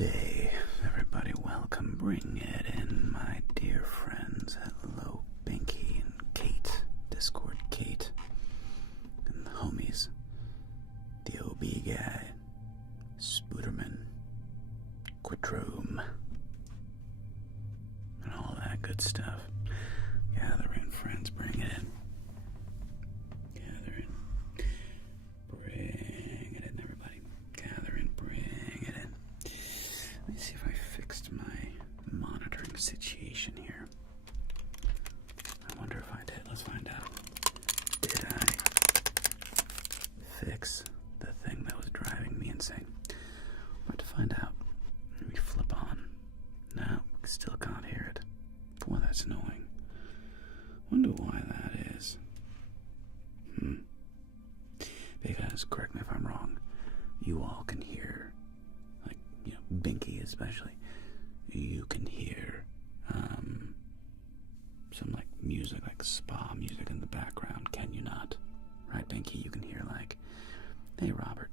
day, everybody. Welcome. Bring it in, my dear friends. Hello, Binky and Kate. Discord Kate. And the homies. The OB guy. Spooderman. Quattrome. And all that good stuff. Gather in, friends. Bring it in. Gather in. Bring it in, everybody. Gather in. Bring it in. Let me see if I fixed my monitoring situation here. I wonder if I did. Let's find out. Did I fix the thing that was driving me insane? I'm about to find out. Let me flip on. No, still can't hear it. Boy, that's annoying. Wonder why that is. Because, correct me if I'm wrong, you all can hear, like, you know, Binky especially, you can hear some, like, music, like spa music in the background, can you not? Right, Binky? You can hear, like, hey, Robert,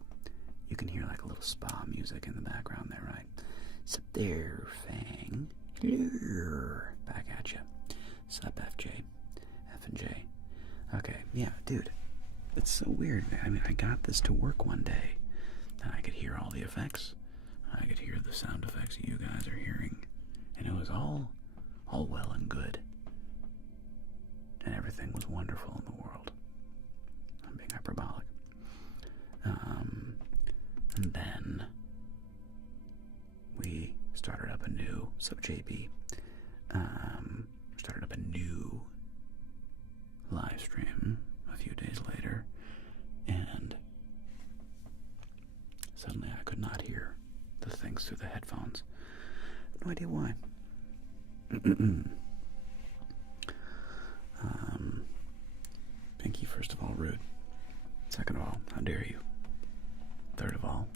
you can hear, like, a little spa music in the background there, right? Sup there, Fang. Back at you. Sup, FJ. F and J. Okay, yeah, dude. It's so weird, man. I mean, I got this to work one day, and I could hear all the effects. I could hear the sound effects you guys are hearing, and it was all well and good, and everything was wonderful in the world. I'm being hyperbolic. And then we started up a new, JB, started up a new live stream a few days later, and suddenly I could not hear the things through the headphones. No idea why. Pinky, first of all, rude. Second of all, how dare you? Third of all,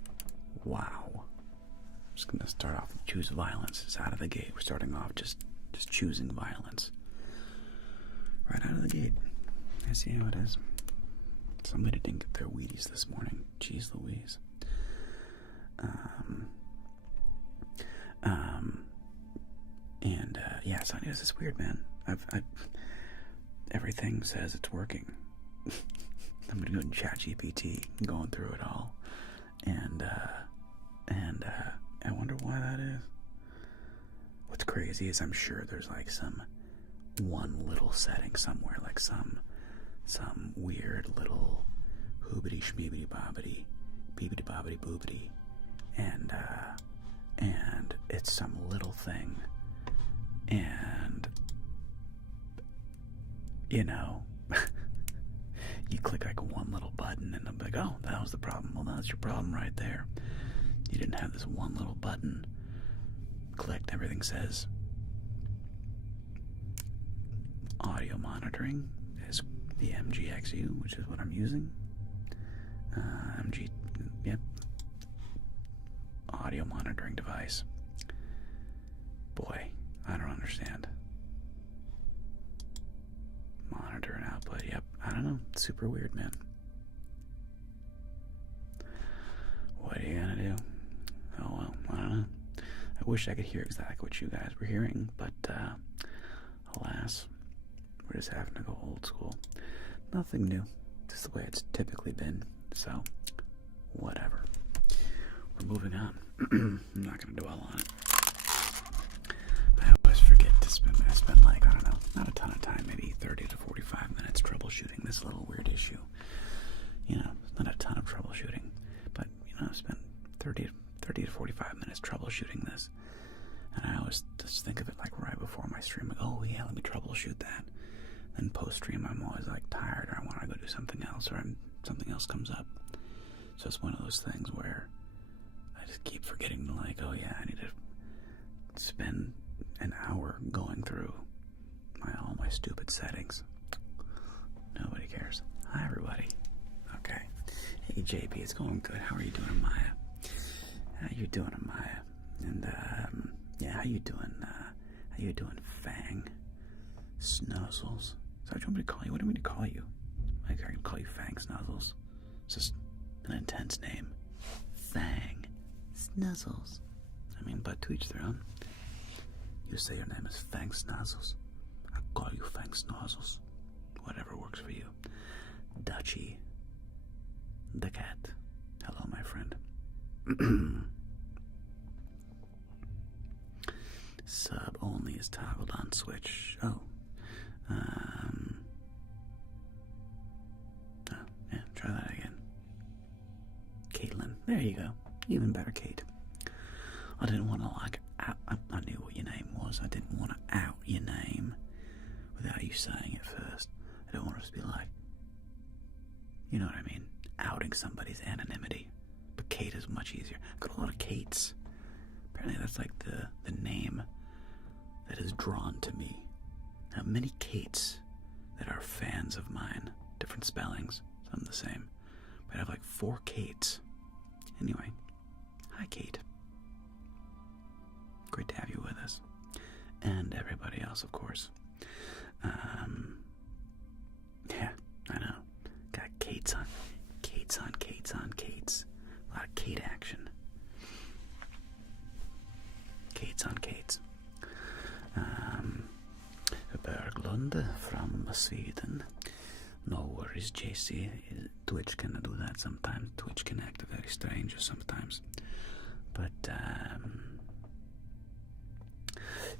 wow. I'm just gonna start off with choose violence. It's out of the gate. We're starting off just choosing violence. Right out of the gate. I see how it is. Somebody didn't get their Wheaties this morning. Jeez Louise. Yeah, so it's just weird, man. Everything says it's working. I'm gonna go in ChatGPT, going through it all, and I wonder why that is. What's crazy is I'm sure there's like some one little setting somewhere, like some weird little hoobity schmeebity bobbity beebity bobbity boobity, and it's some little thing, and you know, you click like one little button and I'm like, oh, that was the problem. Well, that's your problem right there. You didn't have this one little button clicked. Everything says audio monitoring is the MGXU, which is what I'm using. Audio monitoring device. Boy, I don't understand. Monitor and output, yep. I don't know. It's super weird, man. What are you gonna do? Oh well, I don't know. I wish I could hear exactly what you guys were hearing, but alas, we're just having to go old school. Nothing new. Just the way it's typically been. So, whatever. We're moving on. I'm not gonna dwell on it. I always forget to spend like, I don't know, not a ton of time, maybe 30 to 45 minutes troubleshooting this little weird issue. You know, not a ton of troubleshooting, but, you know, I've spent 30 to 45 minutes troubleshooting this. And I always just think of it like right before my stream, like, oh yeah, let me troubleshoot that. Then post-stream, I'm always like tired, or I want to go do something else, or something else comes up. So it's one of those things where I just keep forgetting to, like, oh yeah, I need to spend an hour going through all my stupid settings. Nobody cares. Hi, everybody. Okay. Hey, JP, it's going good. How are you doing, Maya? How you doing, Maya? And yeah, how you doing? How you doing, Fang? Snuzzles. Is that what you want me to call you? What do you want me to call you? I can call you Fang Snuzzles. It's just an intense name. Fang Snuzzles. I mean, but to each their own. You say your name is Fang Snozzles. I call you Fang Snozzles. Whatever works for you. Dutchie the cat. Hello, my friend. Sub only is toggled on Switch. Oh. Yeah, try that again. Caitlin. There you go. Even better, Kate. I didn't want to, like, out. I knew what your name was. I didn't want to out your name without you saying it first. I don't want it to be like, you know what I mean? Outing somebody's anonymity. But Kate is much easier. I've got a lot of Kates. Apparently that's like the name that is drawn to me. I have many Kates that are fans of mine. Different spellings, some the same. But I have like 4 Kates. Anyway, hi Kate. Great to have you with us. And everybody else, of course. Yeah, I know. Got Kates on Kates on Kates on Kates. A lot of Kate action. Kates on Kates. Berglund from Sweden. No worries, JC. Twitch can do that sometimes. Twitch can act very strange sometimes. But,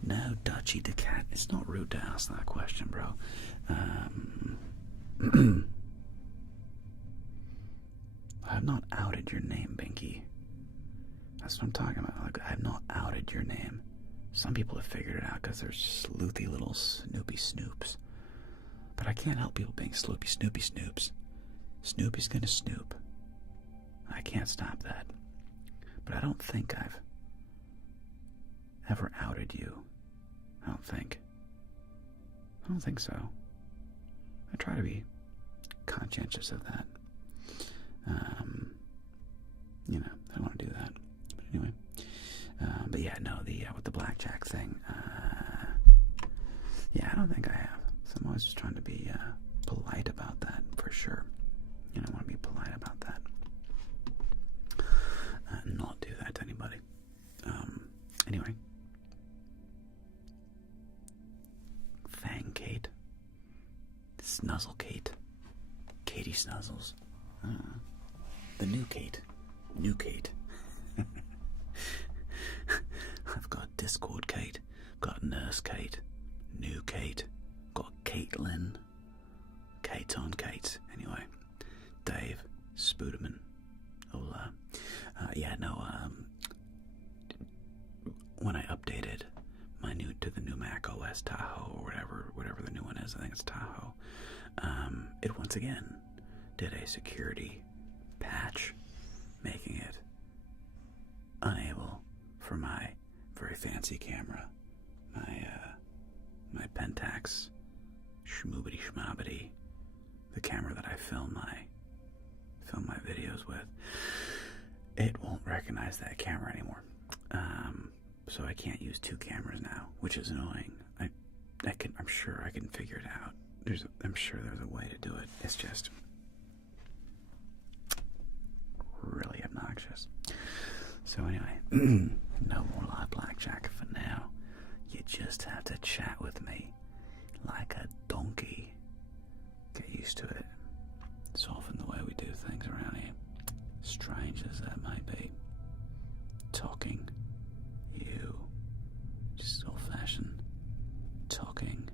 no, Dutchie the cat. It's not rude to ask that question, bro. I have not outed your name, Binky. That's what I'm talking about. Like, I have not outed your name. Some people have figured it out because they're sleuthy little Snoopy Snoops. But I can't help people being Sloopy Snoopy Snoops. Snoopy's gonna snoop. I can't stop that. But I don't think I've ever outed you. I don't think so. I try to be conscientious of that. You know, I don't want to do that. But anyway. But yeah, no, with the blackjack thing, yeah, I don't think I have. So I'm always just trying to be polite about that, for sure. You know, I want to be polite about that. Not do that to anybody. Anyway. Fang Kate. Snuzzle Kate. Katie Snuzzles. The new Kate. New Kate. I've got Discord Kate, got Nurse Kate, New Kate, got Caitlin, Kate on Kate. Anyway, Dave, Spooderman, Ola. Yeah, no, when I updated to the new Mac OS Tahoe, or whatever the new one is, I think it's Tahoe, it once again did a security patch, making it unable for my very fancy camera, my Pentax schmoobity schmobbity, the camera that I film my videos with. It won't recognize that camera anymore, so I can't use 2 cameras now, which is annoying. I'm sure I can figure it out. I'm sure there's a way to do it. It's just really obnoxious. So anyway, no more live blackjack for now. You just have to chat with me like a donkey. Get used to it. It's often the way we do things around here. Strange as that might be. Talking. You. Just old-fashioned talking.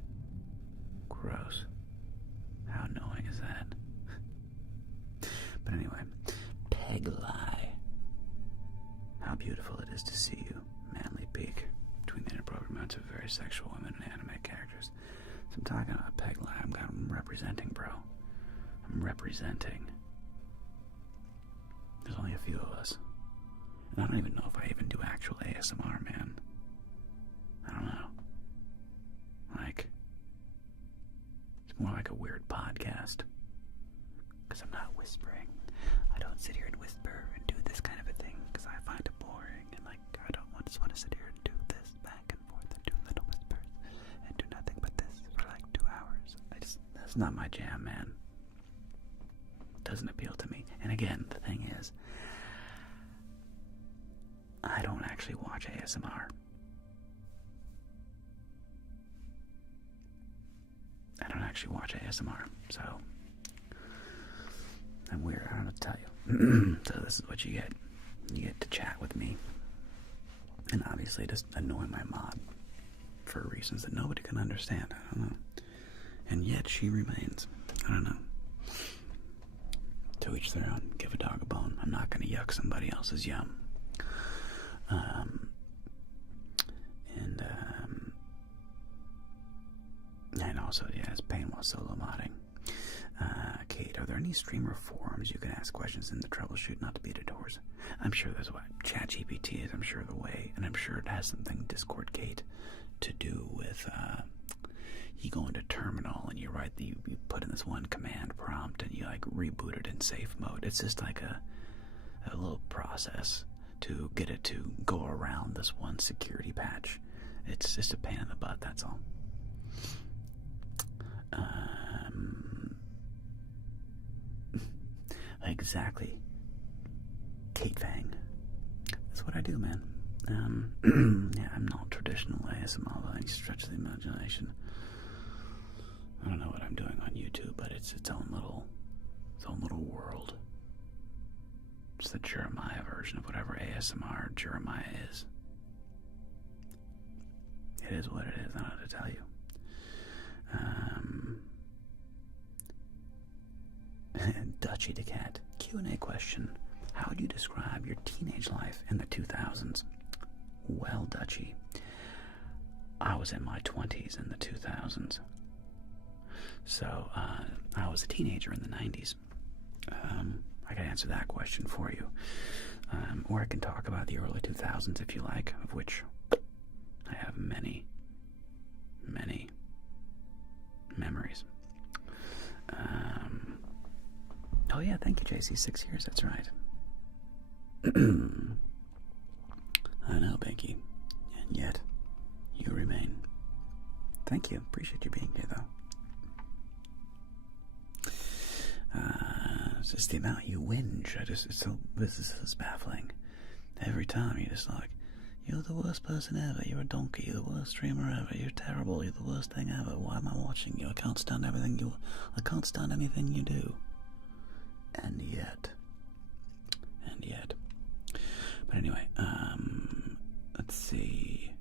Gross. How annoying is that? But anyway, Peg Lie. How beautiful it is to see you. Manly peak between the inappropriate amounts of very sexual women and anime characters. So I'm talking about Peg Lie. I'm representing, bro. I'm representing. There's only a few of us. And I don't even know if I even do actual ASMR, man. I don't know. Like, it's more like a weird podcast. Because I'm not whispering. I don't sit here and whisper and do this kind of a thing because I find it boring, and like I don't just want to sit here and do this back and forth and do little whispers and do nothing but this for like 2 hours. That's not my jam, man. It doesn't appeal to me. And again, the thing is, I don't actually watch ASMR. I don't actually watch ASMR, so I'm weird. I don't know what to tell you. So this is what you get. You get to chat with me, and obviously just annoy my mod for reasons that nobody can understand. I don't know. And yet she remains. I don't know. To each their own. Give a dog a bone. I'm not going to yuck somebody else's yum. And also, yeah, it's pain while solo modding. Kate, are there any streamer forums you can ask questions in the troubleshoot, not to beat a horse? I'm sure there's what ChatGPT is, I'm sure, the way, and I'm sure it has something, Discord Kate, to do with you go into terminal and you write you put in this one command prompt and you like reboot it in safe mode. It's just like a little process to get it to go around this one security patch. It's just a pain in the butt, that's all. Exactly. Kate Fang. That's what I do, man. Yeah, I'm not traditional ASMR by any stretch of the imagination. I don't know what I'm doing on YouTube, but it's its own little world. It's the Jeremiah version of whatever ASMR Jeremiah is. It is what it is, I don't know what to tell you. Dutchy the Cat. Q&A question. How would you describe your teenage life in the 2000s? Well, Dutchy, I was in my 20s in the 2000s. So, I was a teenager in the 90s. I can answer that question for you. Or I can talk about the early 2000s if you like, of which I have many, many memories. Oh yeah, thank you, JC. 6 years, that's right. I know, Binky. And yet, you remain. Thank you. Appreciate you being here, though. It's just the amount you whinge. This is baffling. Every time you're just like, you're the worst person ever. You're a donkey. You're the worst streamer ever. You're terrible. You're the worst thing ever. Why am I watching you? I can't stand everything you. I can't stand anything you do. And yet. But anyway, let's see.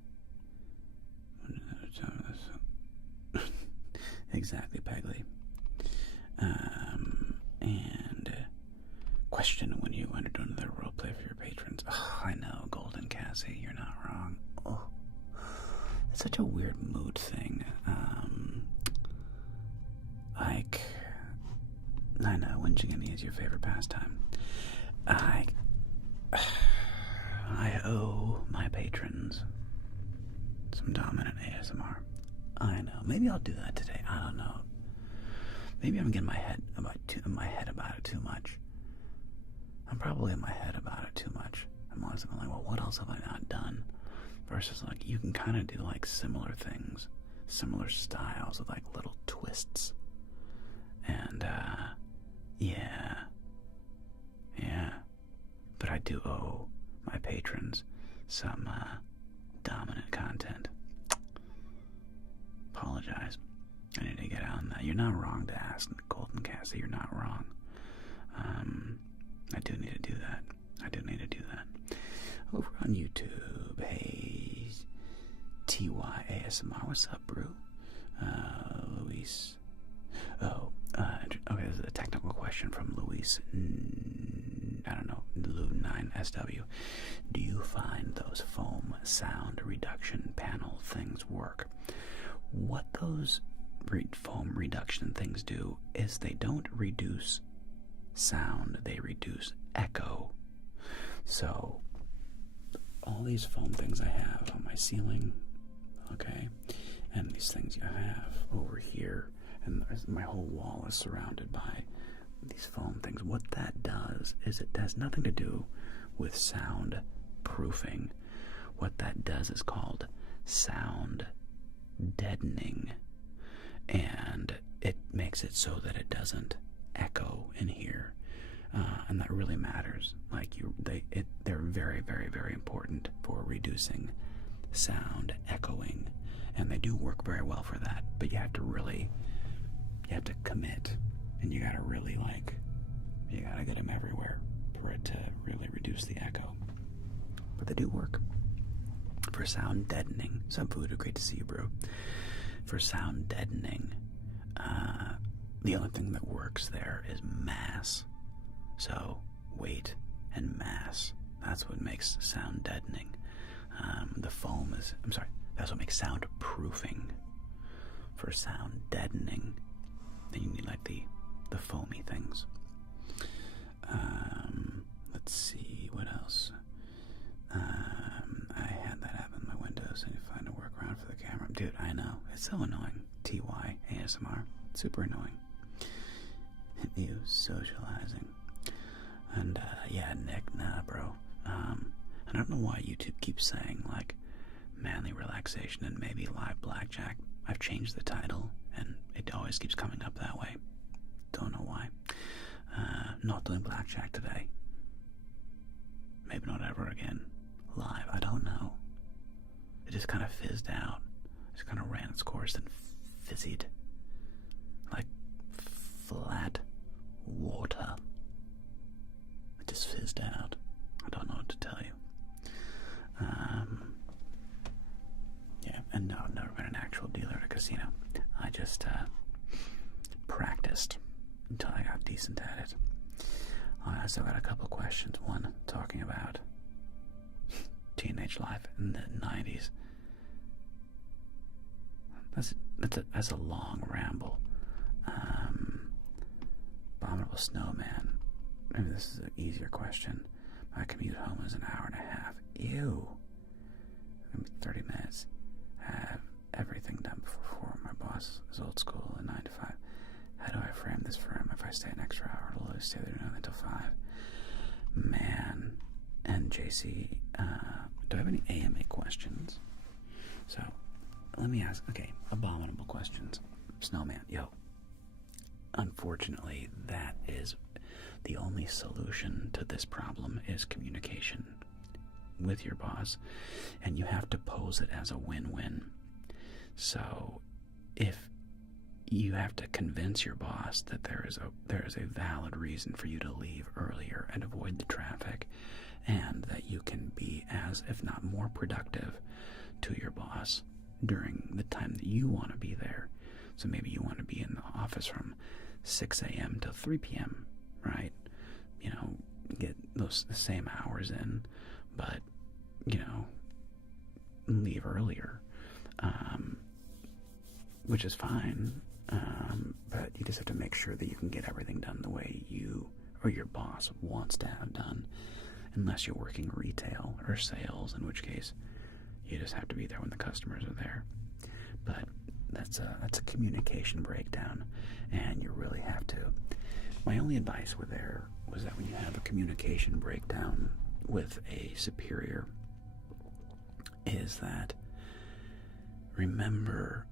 Exactly, Pegley. And question when you want to do another roleplay for your patrons. Oh, I know, Golden Cassie, you're not wrong. Oh, it's such a weird mood thing. Like, I know, whinging at me is your favorite pastime. I owe my patrons some dominant ASMR. I know. Maybe I'll do that today. I don't know. Maybe I'm getting in my head about it too much. I'm probably in my head about it too much. I'm always like, well, what else have I not done? Versus, like, you can kind of do, like, similar things, similar styles with, like, little twists. And, yeah. But I do owe my patrons some, dominant content. Apologize. I need to get on that. You're not wrong to ask, Golden Cassie. You're not wrong. I do need to do that. Over on YouTube, hey, TY ASMR. What's up, brew? Luis. Oh, okay, this is a technical question from Luis. I don't know, Lu9SW. Do you find those foam sound reduction panel things work? What those foam reduction things do is they don't reduce sound, they reduce echo. So, all these foam things I have on my ceiling, okay, and these things I have over here, and my whole wall is surrounded by these foam things. What that does is it has nothing to do with sound proofing. What that does is called sound deadening, and it makes it so that it doesn't echo in here, and that really matters. Like they're very, very, very important for reducing sound echoing, and they do work very well for that. But you have to commit, and you gotta really you gotta get them everywhere for it to really reduce the echo. But they do work. For sound deadening, Subfood, great to see you, bro. For sound deadening, the only thing that works there is mass. So weight and mass. That's what makes sound deadening. That's what makes soundproofing. For sound deadening, then you need the foamy things. Let's see, what else? I had that happen in my Windows, and you find a workaround for the camera. Dude, I know. It's so annoying. TY ASMR. Super annoying. You socializing. And, yeah, Nick, nah, bro. I don't know why YouTube keeps saying, manly relaxation and maybe live blackjack. I've changed the title, and it always keeps coming up that way. Don't know why. Not doing blackjack today. Maybe not ever again. Live, I don't know. It just kind of fizzed out. It just kind of ran its course and fizzied. Like flat water. It just fizzed out. I don't know what to tell you. Yeah, and no, I've never been an actual dealer at a casino. I just practiced until I got decent at it. I still got a couple questions. One talking about teenage life in the 90s. That's a long ramble. Abominable Snowman. Maybe this is an easier question. My commute home is an hour and a half. Ew. 30 minutes. Have everything done before. My boss is old school and 9 to 5. How do I frame this for him? If I stay an extra hour, it'll always stay there until 5. Man. And JC, do I have any AMA questions? So, let me ask, abominable questions. Snowman, yo. Unfortunately, that is the only solution to this problem is communication with your boss, and you have to pose it as a win-win. So, if you have to convince your boss that there is a valid reason for you to leave earlier and avoid the traffic, and that you can be as, if not more, productive to your boss during the time that you want to be there. So maybe you want to be in the office from 6 a.m. till 3 p.m., right? Get the same hours in, but, leave earlier, which is fine, but you just have to make sure that you can get everything done the way you or your boss wants to have done, unless you're working retail or sales, in which case you just have to be there when the customers are there. But that's a communication breakdown, and you really have to. My only advice was that when you have a communication breakdown with a superior, is that remember,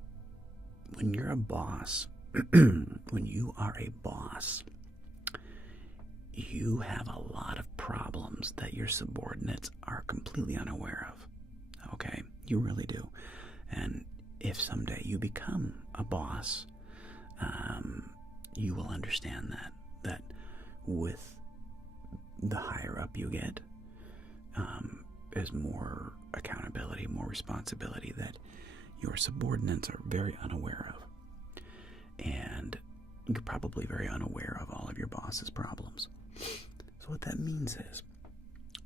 when you're a boss, when you are a boss, you have a lot of problems that your subordinates are completely unaware of. Okay? You really do. And if someday you become a boss, you will understand that with the higher up you get, is more accountability, more responsibility that your subordinates are very unaware of. And you're probably very unaware of all of your boss's problems. So what that means is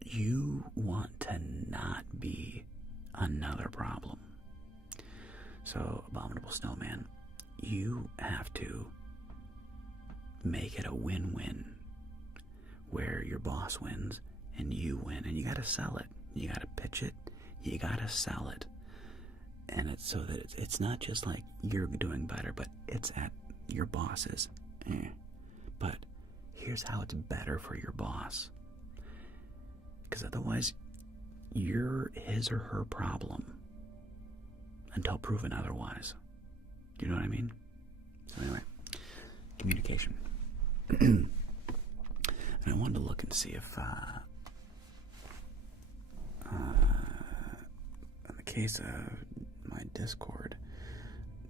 you want to not be another problem. So, Abominable Snowman, you have to make it a win-win where your boss wins and you win, and you got to sell it. You got to pitch it. You got to sell it. And it's so that it's not just like you're doing better, but it's at your boss's. But here's how it's better for your boss. Because otherwise, you're his or her problem until proven otherwise. Do you know what I mean? So anyway, communication. And I wanted to look and see if case my Discord,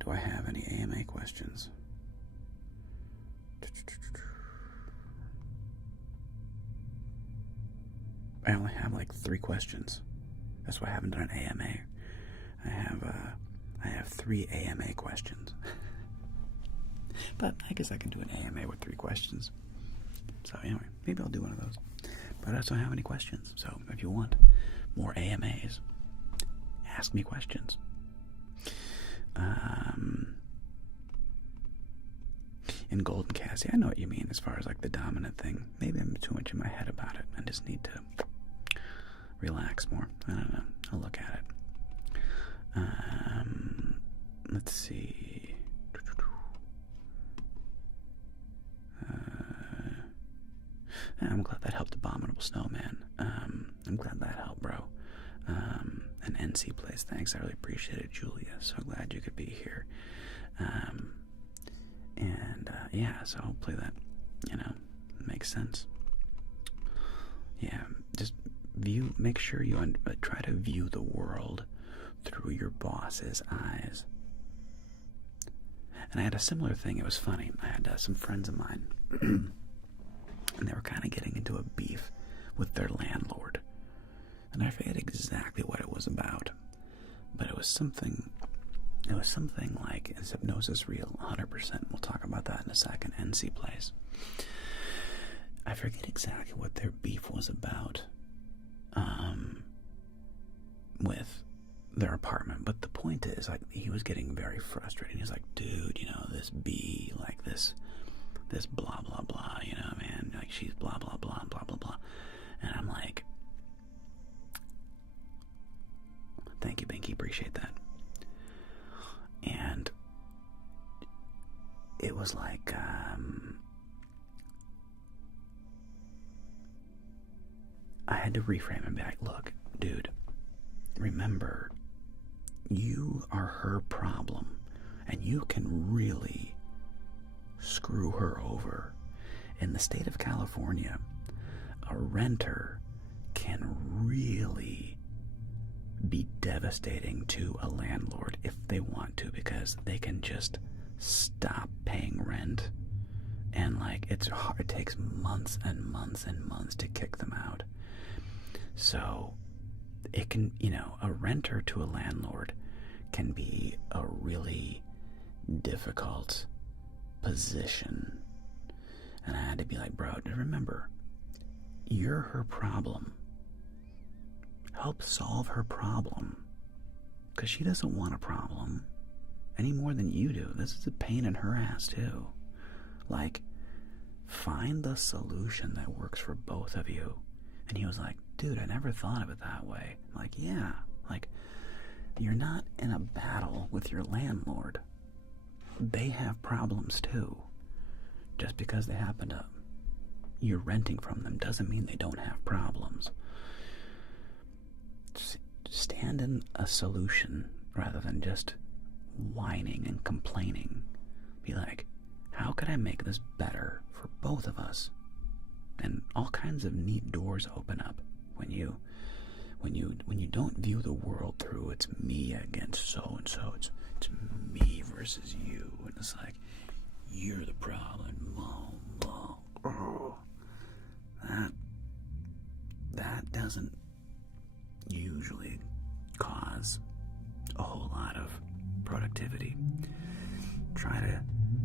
do I have any AMA questions? I only have like 3 questions. That's why I haven't done an AMA. I have 3 AMA questions. But I guess I can do an AMA with 3 questions. So anyway, maybe I'll do one of those. But I just don't have any questions. So if you want more AMAs, ask me questions. In Golden Cassie, I know what you mean as far as like the dominant thing. Maybe I'm too much in my head about it. I just need to relax more. I don't know. I'll look at it. Let's see. I'm glad that helped Abominable Snowman. I'm glad that helped, bro. And NC Plays, thanks. I really appreciate it, Julia. So glad you could be here. Yeah, so hopefully that, makes sense. Yeah, just make sure you try to view the world through your boss's eyes. And I had a similar thing. It was funny. I had some friends of mine, and they were kind of getting into a beef with their landlord. And I forget exactly what it was about, but it was something like, is hypnosis real? 100%. We'll talk about that in a second. NC Plays. I forget exactly what their beef was about with their apartment, but the point is, like, he was getting very frustrated. He's like, dude, this bee, like this blah blah blah, man, like she's blah blah blah blah blah blah. And I'm like, thank you, Binky, appreciate that. And it was like, I had to reframe and be like, look, dude, remember, you are her problem, and you can really screw her over. In the state of California, a renter can really be devastating to a landlord if they want to, because they can just stop paying rent, and like it takes months and months and months to kick them out. So it can, a renter to a landlord can be a really difficult position. And I had to be like, bro, remember, you're her problem. Help solve her problem, because she doesn't want a problem any more than you do. This is a pain in her ass too. Like, find the solution that works for both of you. And he was like, dude, I never thought of it that way. I'm like, yeah, like, you're not in a battle with your landlord. They have problems too. Just because they happen to, you're renting from them doesn't mean they don't have problems. Stand in a solution rather than just whining and complaining. Be like, how could I make this better for both of us? And all kinds of neat doors open up when you don't view the world through it's me against so and so. It's me versus you, and it's like, you're the problem. That doesn't usually cause a whole lot of productivity. Try to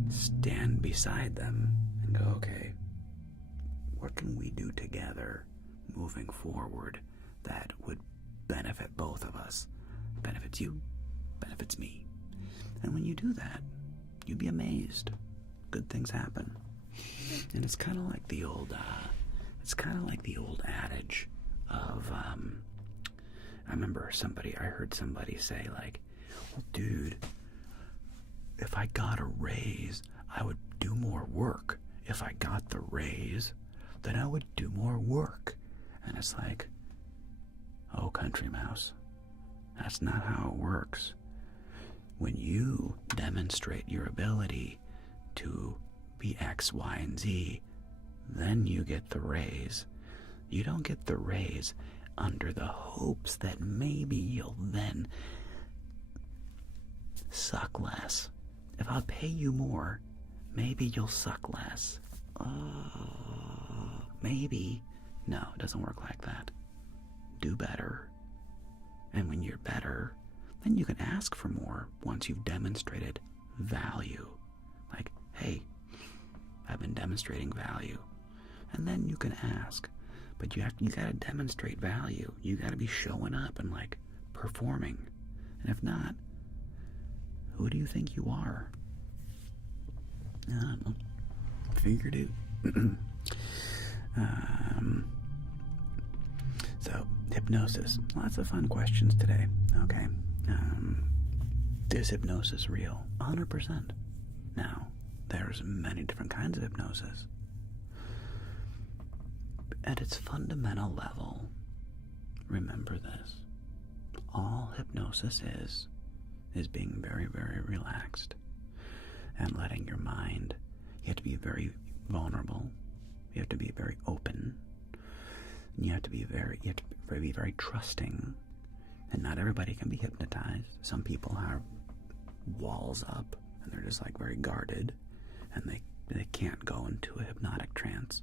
stand beside them and go, okay, what can we do together moving forward that would benefit both of us? Benefits you, benefits me. And when you do that, you'd be amazed. Good things happen. And it's kind of like the old adage of, I remember I heard somebody say, like, well, dude, if I got a raise, I would do more work. If I got the raise, then I would do more work. And it's like, oh, country mouse, that's not how it works. When you demonstrate your ability to be X, Y, and Z, then you get the raise. You don't get the raise under the hopes that maybe you'll then suck less. If I'll pay you more, maybe you'll suck less. Maybe. No, it doesn't work like that. Do better. And when you're better, then you can ask for more once you've demonstrated value. Like, hey, I've been demonstrating value. And then you can ask. But you gotta demonstrate value. You gotta be showing up and like performing. And if not, who do you think you are? I don't know. Figured it. So, hypnosis. Lots of fun questions today. Okay. Is hypnosis real? 100%. Now, there's many different kinds of hypnosis. At its fundamental level, remember this. All hypnosis is being very, very relaxed and letting your mind, you have to be very vulnerable, you have to be very open, and you have to be very trusting. And not everybody can be hypnotized. Some people have walls up and they're just like very guarded and they can't go into a hypnotic trance.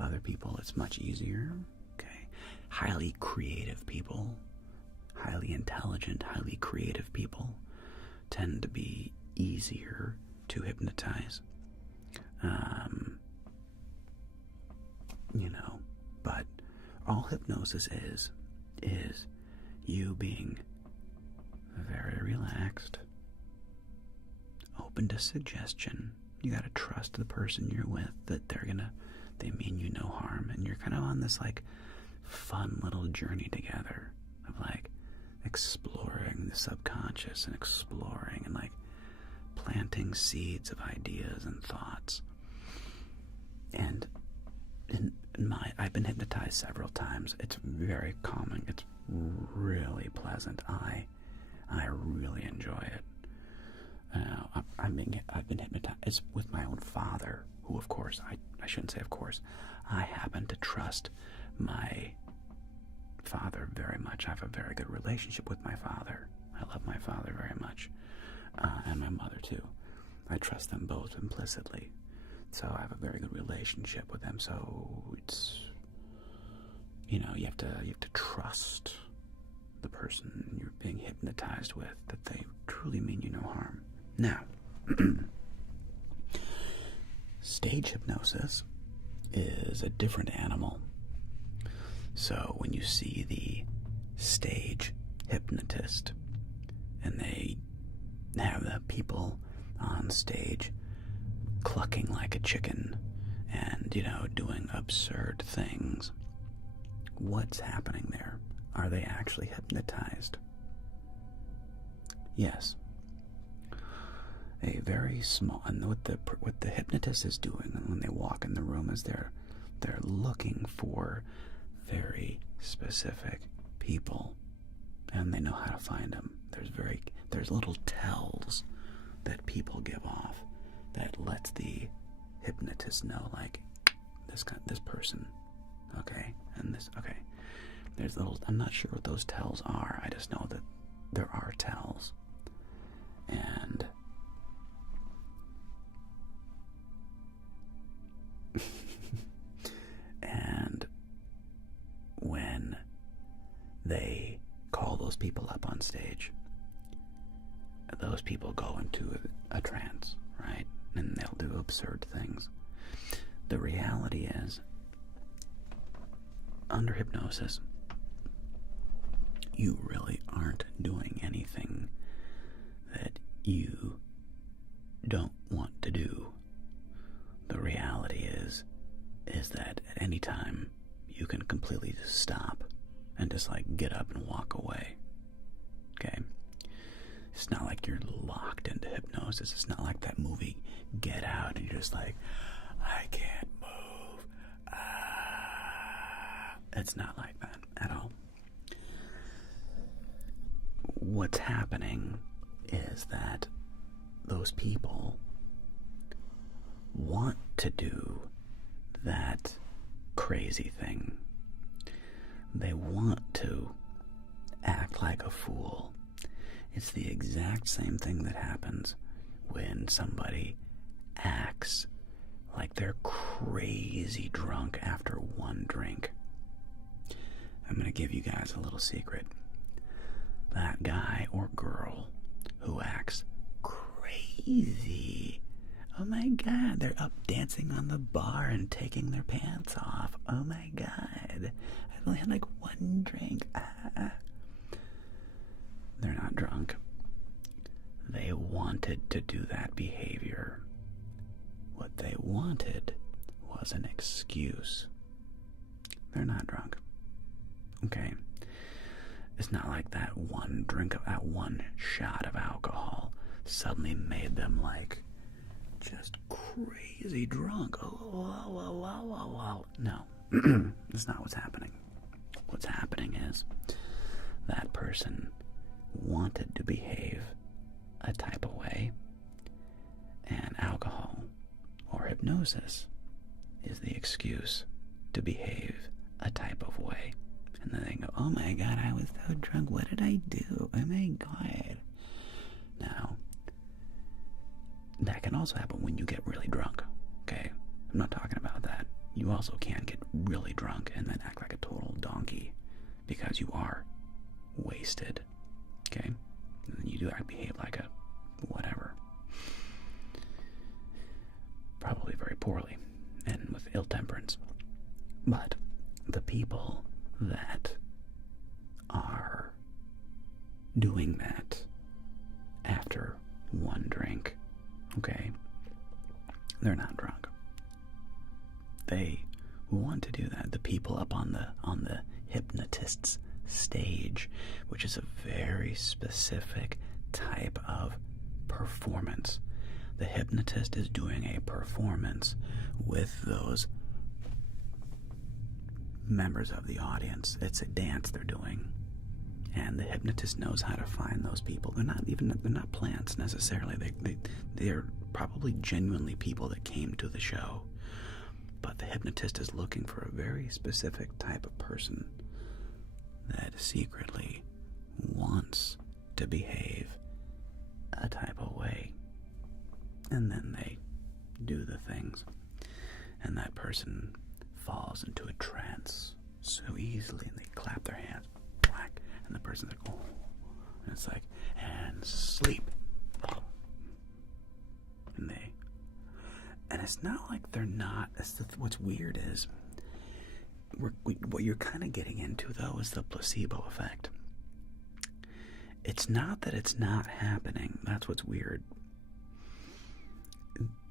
Other people, it's much easier. Okay, highly creative people, highly intelligent, highly creative people tend to be easier to hypnotize. But all hypnosis is you being very relaxed, open to suggestion. You gotta trust the person you're with that they mean you no harm, and you're kind of on this like fun little journey together of like exploring the subconscious and exploring and like planting seeds of ideas and thoughts. And I've been hypnotized several times. It's very calming. It's really pleasant. I really enjoy it. I've been hypnotized. It's with my own father, who, of course, I shouldn't say of course. I happen to trust my father very much. I have a very good relationship with my father. I love my father very much, and my mother too. I trust them both implicitly. So I have a very good relationship with them. So it's, you have to trust the person you're being hypnotized with, that they truly mean you no harm. Now, stage hypnosis is a different animal. So when you see the stage hypnotist and they have the people on stage clucking like a chicken and, doing absurd things, what's happening there? Are they actually hypnotized? Yes. A very small, and what the hypnotist is doing when they walk in the room is they're looking for very specific people, and they know how to find them. There's little tells that people give off that lets the hypnotist know, like, this person, okay, and this, okay. There's little, I'm not sure what those tells are. I just know that there are tells. And and when they call those people up on stage, those people go into a trance, right? And they'll do absurd things. The reality is, under hypnosis, you really aren't doing anything that you don't want to do. The reality is that at any time you can completely just stop and just like get up and walk away. Okay? It's not like you're locked into hypnosis. It's not like that movie Get Out and you're just like, I can't move. It's not like that at all. What's happening is that those people want to do that crazy thing. they want to act like a fool. It's the exact same thing that happens when somebody acts like they're crazy drunk after one drink. I'm going to give you guys a little secret. That guy or girl who acts crazy, oh my God, they're up dancing on the bar and taking their pants off. Oh my God, I've only had like one drink. They're not drunk. They wanted to do that behavior. What they wanted was an excuse. They're not drunk. Okay? It's not like that one drink of that one shot of alcohol suddenly made them like just crazy drunk. No. That's not what's happening. What's happening is that person wanted to behave a type of way, and alcohol or hypnosis is the excuse to behave a type of way. And then they go, oh my God, I was so drunk, what did I do? Oh my God. Now, that can also happen when you get really drunk, okay? I'm not talking about that. You also can get really drunk and then act like a total donkey because you are wasted, okay? And then you do behave like a whatever. Probably very poorly and with ill temperance. But the people that are doing that after one drink, okay, they're not drunk. They want to do that. The people up on the hypnotist's stage, which is a very specific type of performance. The hypnotist is doing a performance with those members of the audience. It's a dance they're doing, and the hypnotist knows how to find those people. They're not plants necessarily. They're probably genuinely people that came to the show, but the hypnotist is looking for a very specific type of person that secretly wants to behave a type of way, and then they do the things, and that person falls into a trance so easily, and they clap their hands, whack, and the person's like, oh, and it's like, and sleep, and it's not like they're not. What's weird is, what you're kind of getting into though is the placebo effect. It's not that it's not happening. That's what's weird.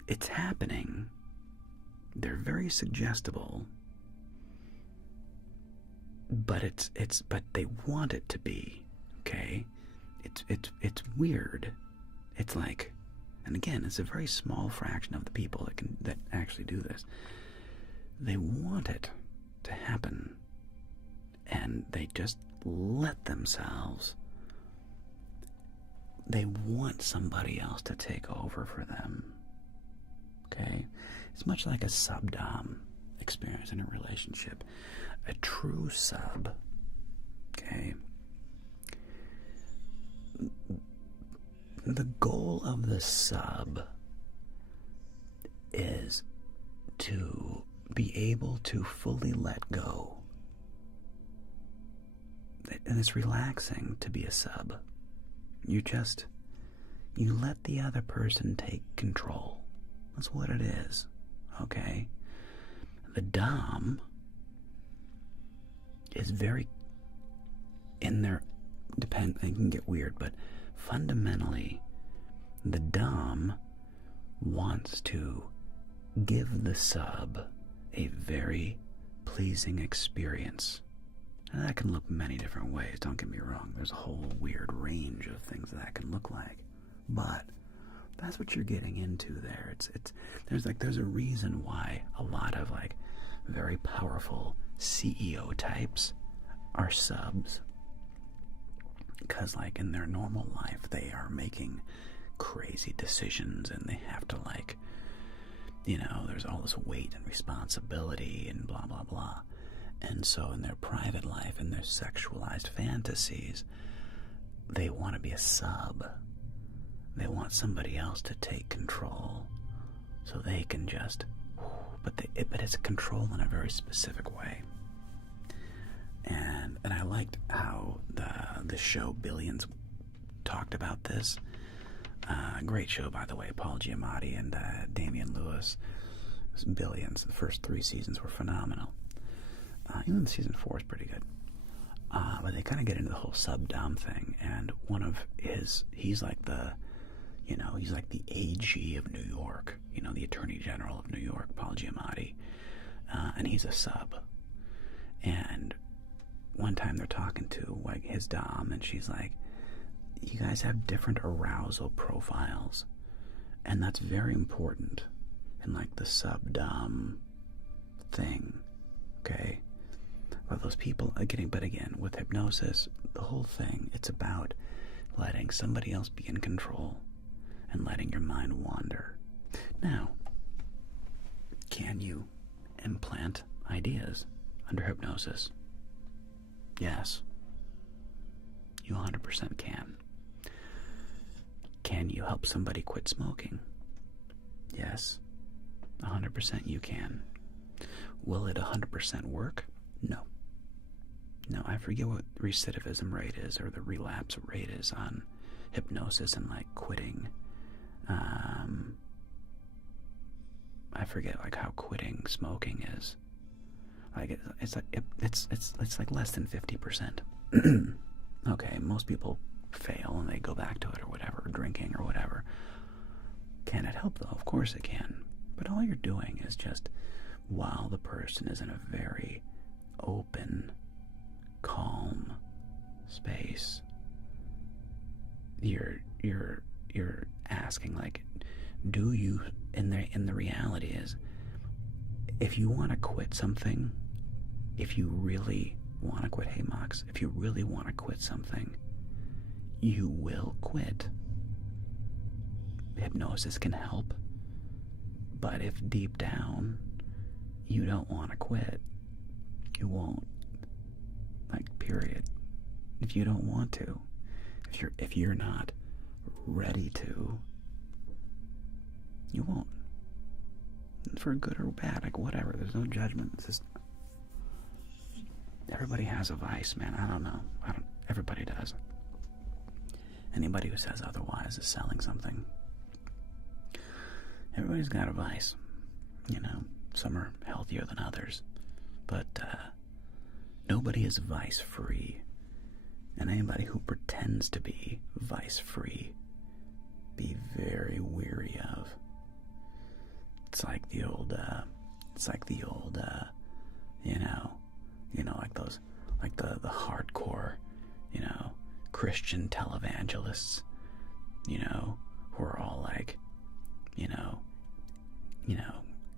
It's happening. They're very suggestible, but but they want it to be, okay? It's weird. It's like, and again, it's a very small fraction of the people that actually do this. They want it to happen, and they just let themselves. They want somebody else to take over for them. Okay? It's much like a sub-dom experience in a relationship. A true sub, okay? The goal of the sub is to be able to fully let go. And it's relaxing to be a sub. You let the other person take control. That's what it is, okay? The dom is very in there. It can get weird, but fundamentally, the dom wants to give the sub a very pleasing experience. And that can look many different ways, don't get me wrong. There's a whole weird range of things that can look like. But that's what you're getting into there. There's a reason why a lot of like very powerful CEO types are subs. Because like in their normal life they are making crazy decisions, and they have to like, there's all this weight and responsibility and blah blah blah. And so in their private life, in their sexualized fantasies, they want to be a sub. They want somebody else to take control so they can just, but it's control in a very specific way. And I liked how the show Billions talked about this. Great show, by the way. Paul Giamatti and Damian Lewis. Billions. The first 3 seasons were phenomenal. Even season 4 is pretty good. But they kind of get into the whole sub-dom thing. And one of he's like the AG of New York. The Attorney General of New York, Paul Giamatti. And he's a sub. And one time they're talking to like his dom, and she's like, you guys have different arousal profiles, and that's very important in like the sub-dom thing, okay? But those people are but again, with hypnosis, the whole thing, it's about letting somebody else be in control and letting your mind wander. Now, can you implant ideas under hypnosis? Yes. You 100% can. Can you help somebody quit smoking? Yes. 100% you can. Will it 100% work? No. No, I forget what recidivism rate is, or the relapse rate is on hypnosis and like quitting. I forget like how quitting smoking is. Like it's like less than 50%. Okay, most people fail and they go back to it or whatever, or drinking or whatever. Can it help though? Of course it can. But all you're doing is just, while the person is in a very open, calm space, you're asking like, do you, in the reality is, if you want to quit something, if you really want to quit, hey Mox, if you really want to quit something, you will quit. Hypnosis can help, but if deep down you don't want to quit, you won't. Like, period. If you don't want to, if you're not ready to, you won't. For good or bad, like whatever. There's no judgment. It's just, everybody has a vice, man. I don't know. Everybody does. Anybody who says otherwise is selling something. Everybody's got a vice. Some are healthier than others. But nobody is vice-free. And anybody who pretends to be vice-free, be very weary of. It's like the old, like those, like the hardcore, Christian televangelists, who are all like,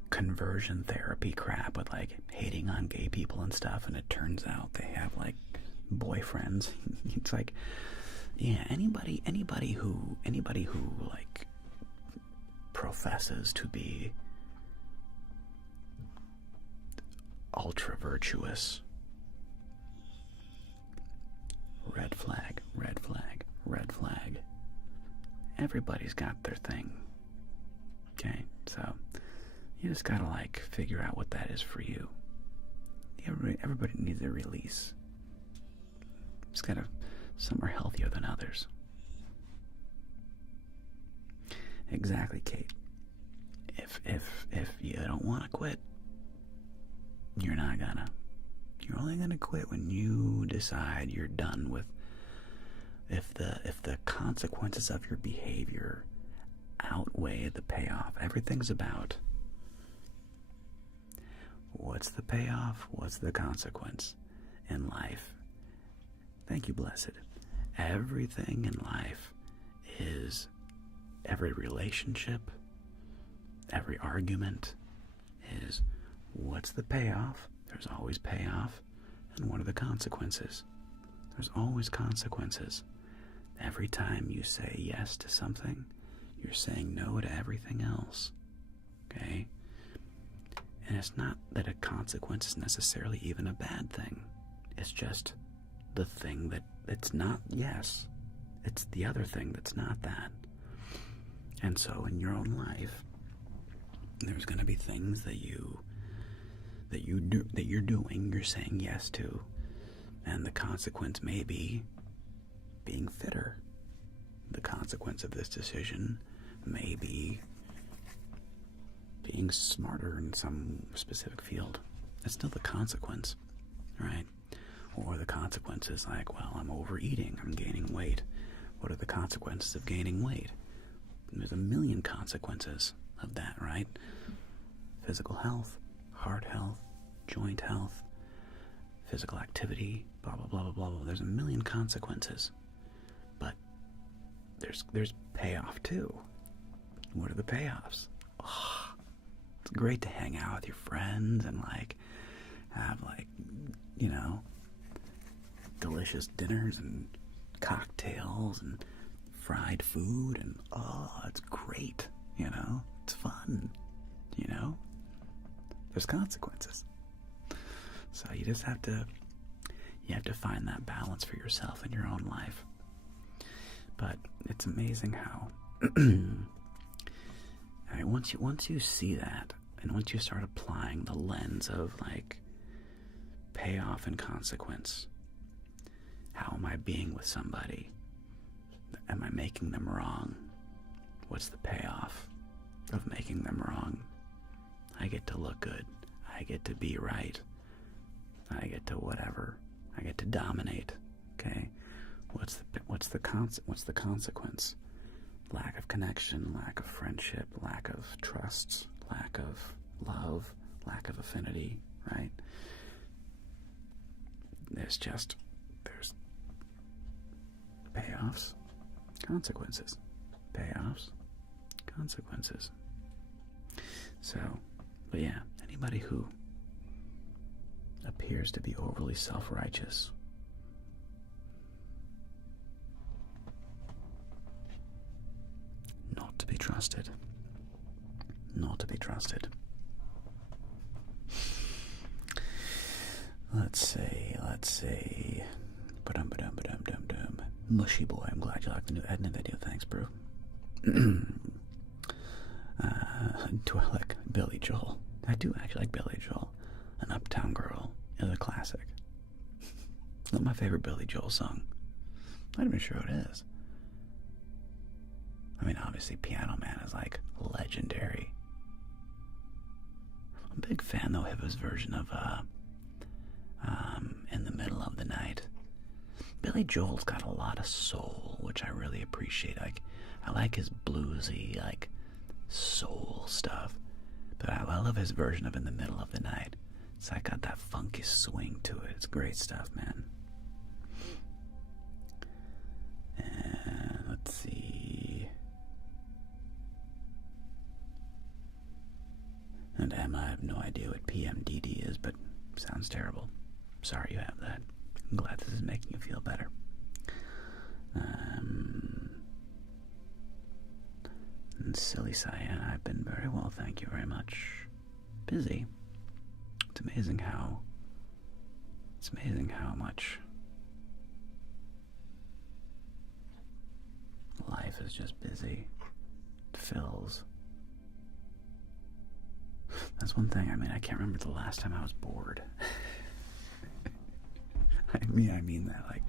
conversion therapy crap with like hating on gay people and stuff, and it turns out they have like boyfriends. It's like, yeah, anybody who like professes to be ultra virtuous, red flag, red flag, red flag. Everybody's got their thing. Okay, so you just gotta like figure out what that is for you. Everybody needs a release. Some are healthier than others. Exactly, Kate. If you don't want to quit, you're not gonna. You're only gonna quit when you decide you're done with. If the consequences of your behavior outweigh the payoff. Everything's about, what's the payoff? What's the consequence in life? Thank you, blessed. Everything in life is, every relationship, every argument is, what's the payoff? There's always payoff. And what are the consequences? There's always consequences. Every time you say yes to something, you're saying no to everything else. Okay? And it's not that a consequence is necessarily even a bad thing. It's just the thing that it's not yes. It's the other thing that's not that. And so in your own life, there's going to be things that you're doing, you're saying yes to, and the consequence may be being fitter. The consequence of this decision may be being smarter in some specific field. It's still the consequence, right? Or the consequence is like, well, I'm overeating, I'm gaining weight. What are the consequences of gaining weight? There's a million consequences of that, right? Physical health, heart health, joint health, physical activity, blah, blah, blah, blah, blah, blah. There's a million consequences. But there's payoff too. What are the payoffs? Oh, it's great to hang out with your friends and have delicious dinners and cocktails and fried food, and it's great, it's fun, there's consequences. So you just have to find that balance for yourself in your own life. But it's amazing how once you see that, and once you start applying the lens of payoff and consequence, how am I being with somebody? Am I making them wrong? What's the payoff of making them wrong? I get to look good. I get to be right. I get to whatever. I get to dominate. Okay? What's the consequence? Lack of connection, lack of friendship, lack of trust, lack of love, lack of affinity, right? There's payoffs, consequences. Payoffs, consequences. So, but yeah, anybody who appears to be overly self-righteous, not to be trusted. Not to be trusted. Let's say, Mushy boy, I'm glad you like the new Edna video. Thanks, bro. Do I like Billy Joel? I do actually like Billy Joel. An Uptown Girl is a classic. Not my favorite Billy Joel song. I'm not even sure what it is. I mean, obviously, Piano Man is legendary. I'm a big fan, though, of his version of In the Middle of the Night. Billy Joel's got a lot of soul, which I really appreciate. I like his bluesy, soul stuff. But I love his version of In the Middle of the Night. It's got that funky swing to it. It's great stuff, man. And let's see. And Emma, I have no idea what PMDD is, but sounds terrible. Sorry you have that. I'm glad this is making you feel better. And Silly Cyan, I've been very well, thank you very much. Busy. It's amazing how much life is just busy. It fills. That's one thing. I mean, I can't remember the last time I was bored. I mean that,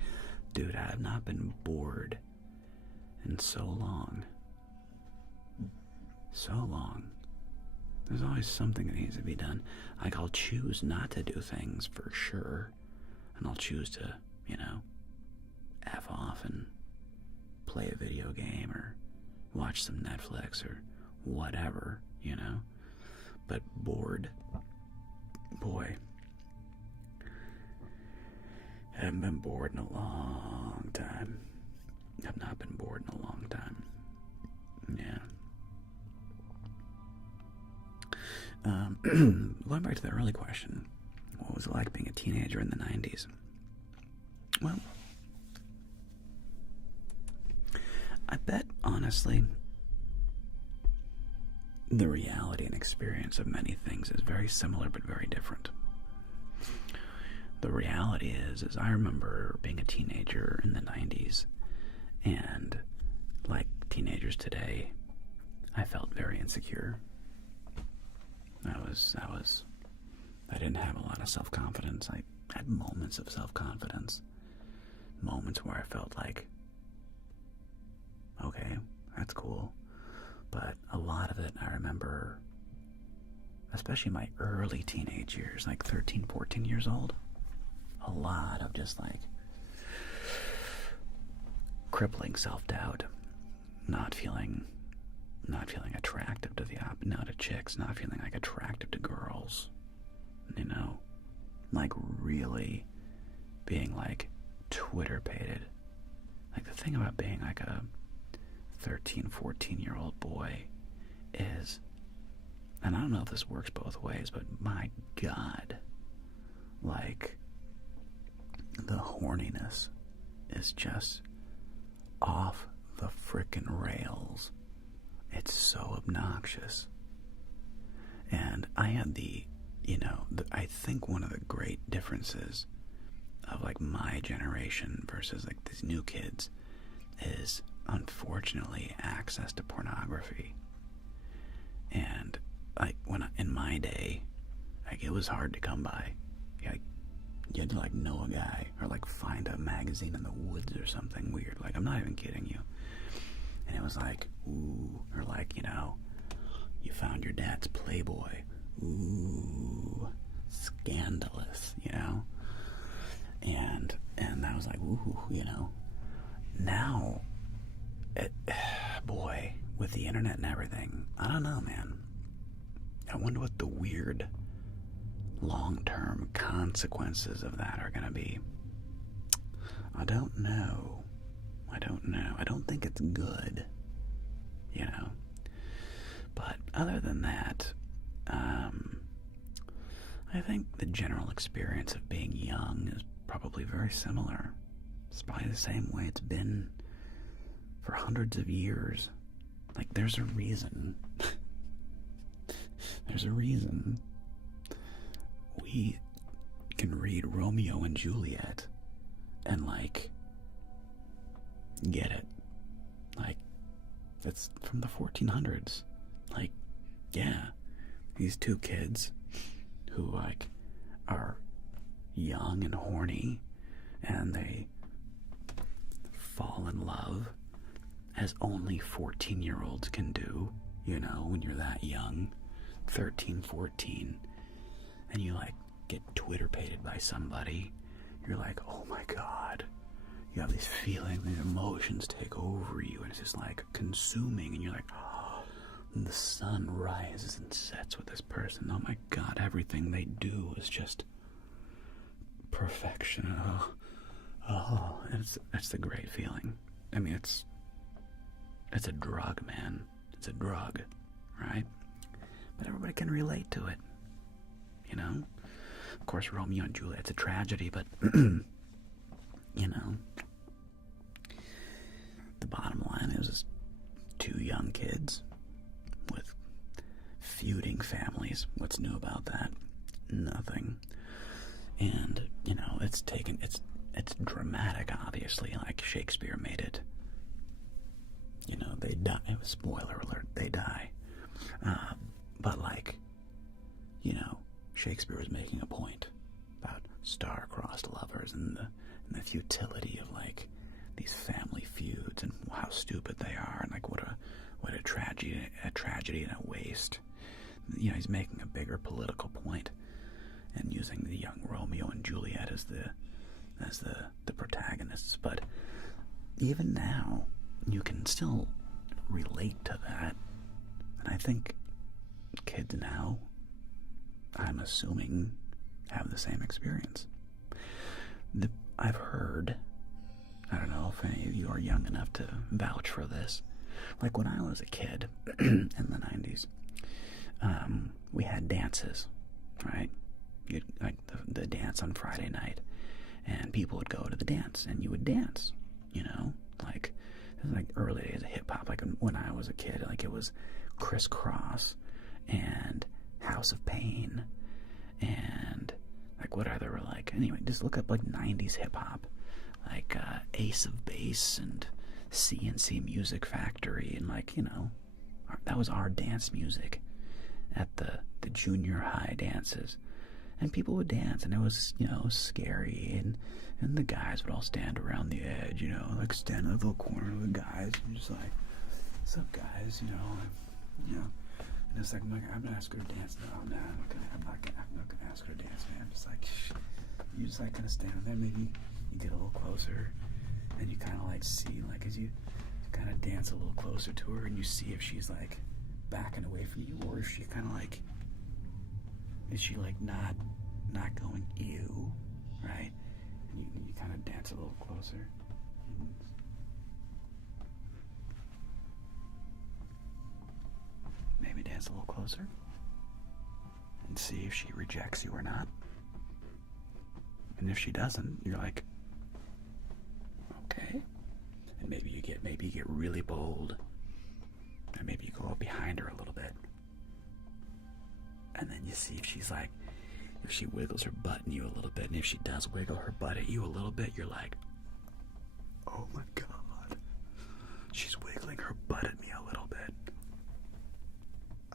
dude, I have not been bored in so long. So long. There's always something that needs to be done. I'll choose not to do things for sure. And I'll choose to, F off and play a video game or watch some Netflix or whatever, But bored, boy, I haven't been bored in a long time. I've not been bored in a long time. Yeah. Going back to the early question, what was it like being a teenager in the 90s? Well, I bet, honestly, the reality and experience of many things is very similar but very different. The reality is I remember being a teenager in the 90s, and like teenagers today, I felt very insecure. I didn't have a lot of self-confidence. I had moments of self-confidence. Moments where I felt like, okay, that's cool. But a lot of it, I remember, especially my early teenage years, like 13, 14 years old, a lot of just like crippling self-doubt, not feeling attractive to to chicks, not feeling like attractive to girls, like really being like Twitter-pated. Like the thing about being like a 13, 14-year-old boy is, and I don't know if this works both ways, but my God, like the horniness is just off the frickin' rails. It's so obnoxious. And I had I think one of the great differences of like my generation versus like these new kids is unfortunately access to pornography. And like in my day, like it was hard to come by. You had to like know a guy or like find a magazine in the woods or something weird. Like I'm not even kidding you. And it was like, ooh, or like, you found your dad's Playboy. Ooh, scandalous, And I was like, ooh, Now, boy, with the internet and everything, I don't know, man. I wonder what the weird long-term consequences of that are going to be. I don't know. I don't think it's good, But other than that, I think the general experience of being young is probably very similar. It's probably the same way it's been for hundreds of years. Like, there's a reason. There's a reason we can read Romeo and Juliet and, like, get it. Like, it's from the 1400s. Like, yeah, these two kids who, like, are young and horny, and they fall in love as only 14-year-olds can do, when you're that young, 13, 14, and you, like, get Twitter-pated by somebody. You're like, oh my God. You have these feelings, these emotions take over you, and it's just like consuming, and you're like, oh, and the sun rises and sets with this person. Oh my God, everything they do is just perfection. Oh, and it's a great feeling. I mean, it's a drug, man. It's a drug, right? But everybody can relate to it, Of course, Romeo and Juliet's a tragedy, but the bottom line is just two young kids with feuding families. What's new about that? Nothing. And, it's dramatic, obviously, like Shakespeare made it. They die. Spoiler alert, they die. But, like, Shakespeare was making a point about star-crossed lovers and the futility of, like, these family feuds and how stupid they are, and like what a tragedy and a waste. He's making a bigger political point and using the young Romeo and Juliet as the protagonists. But even now, you can still relate to that, and I think kids now, I'm assuming, have the same experience. I've heard, I don't know if any of you are young enough to vouch for this, like when I was a kid in the 90s, we had dances, right? Like the dance on Friday night, and people would go to the dance, and you would dance, like, this is like early days of hip-hop. like when I was a kid. Like it was Crisscross and House of Pain and like what other were like. Anyway, just look up like 90s hip hop, like Ace of Base and CNC Music Factory, and like, you know, that was our dance music at the junior high dances. And people would dance, and it was, you know, scary, and the guys would all stand around the edge, you know, like stand in the little corner of the guys, and just like, what's up, guys, you know, and it's like, I'm gonna ask her to dance. No, I'm not gonna ask her to dance, man. I'm just like, shh. You just like kind of stand there, maybe you get a little closer, and you kind of like see, like, as you kind of dance a little closer to her, and you see if she's like backing away from you, or if she kind of like, is she like not going ew, right? And you kind of dance a little closer. Maybe dance a little closer and see if she rejects you or not. And if she doesn't, you're like, okay. And maybe you get really bold, and maybe you go up behind her a little bit. And then you see if she's like, if she wiggles her butt in you a little bit, and if she does wiggle her butt at you a little bit, you're like, oh my God, she's wiggling her butt at me a little bit.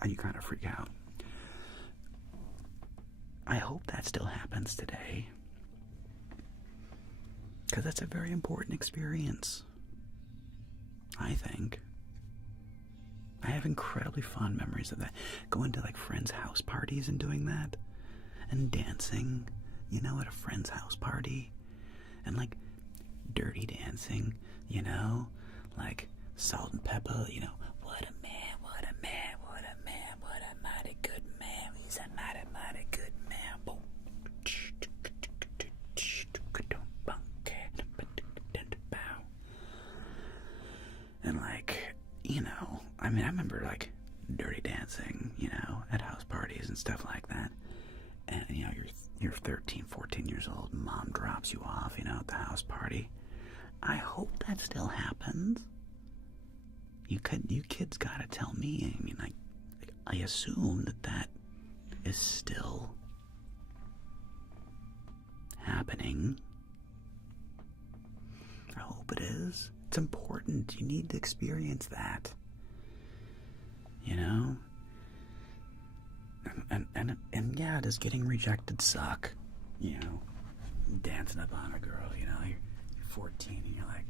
And you kind of freak out. I hope that still happens today, because that's a very important experience, I think. I have incredibly fond memories of that. Going to like friends' house parties and doing that. And dancing, you know, at a friend's house party. And like dirty dancing, you know. Like Salt and Pepper, you know. What a man, what a man, what a man, what a mighty good man. He's a mighty, mighty good man. And like, you know, I mean, I remember like dirty dancing, you know, at house parties and stuff like that. And, you know, you're 13, 14 years old, mom drops you off, you know, at the house party. I hope that still happens. You kids gotta tell me. I mean, I assume that is still happening. I hope it is. It's important. You need to experience that. You know? And yeah, does getting rejected suck? You know? Dancing up on a girl, you know? You're 14 and you're like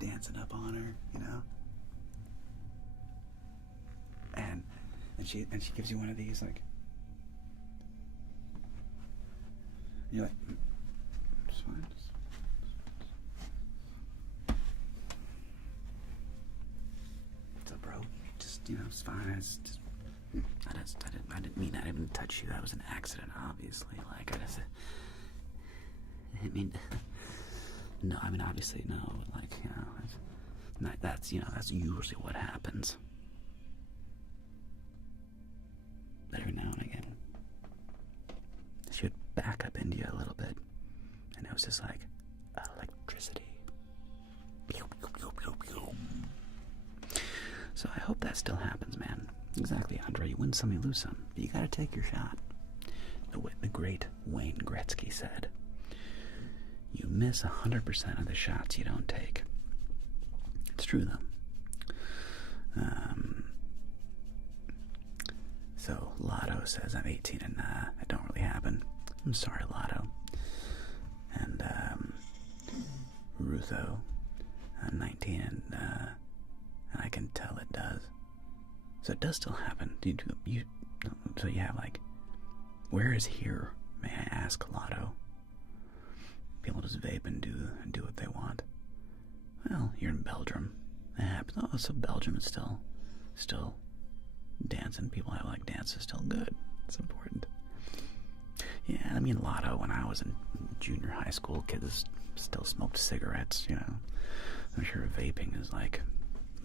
dancing up on her, you know? And she gives you one of these, like, you're like, it's fine. What's up, bro? Just, you know, it's fine. It's just, I didn't mean that. I didn't touch you. That was an accident, obviously. Like, no, I mean, obviously, no. But like, you know, that's usually what happens. Every now and again, she would back up into you a little bit, and it was just like electricity. So I hope that still happens, man. Exactly, Andre. You win some, you lose some. But you gotta take your shot. The great Wayne Gretzky said, you miss 100% of the shots you don't take. It's true, though. So Lotto says, I'm 18 and that don't really happen. I'm sorry, Lotto. And Rutho, I'm 19 and I can tell it does. So it does still happen. So you have like, where is here, may I ask, Lotto? People just vape and do what they want. Well, you're in Belgium. It happens. Oh, so Belgium is still dancing. People have like dance is still good. It's important. Yeah, I mean, Lotto, when I was in junior high school, kids still smoked cigarettes, you know. I'm sure vaping is like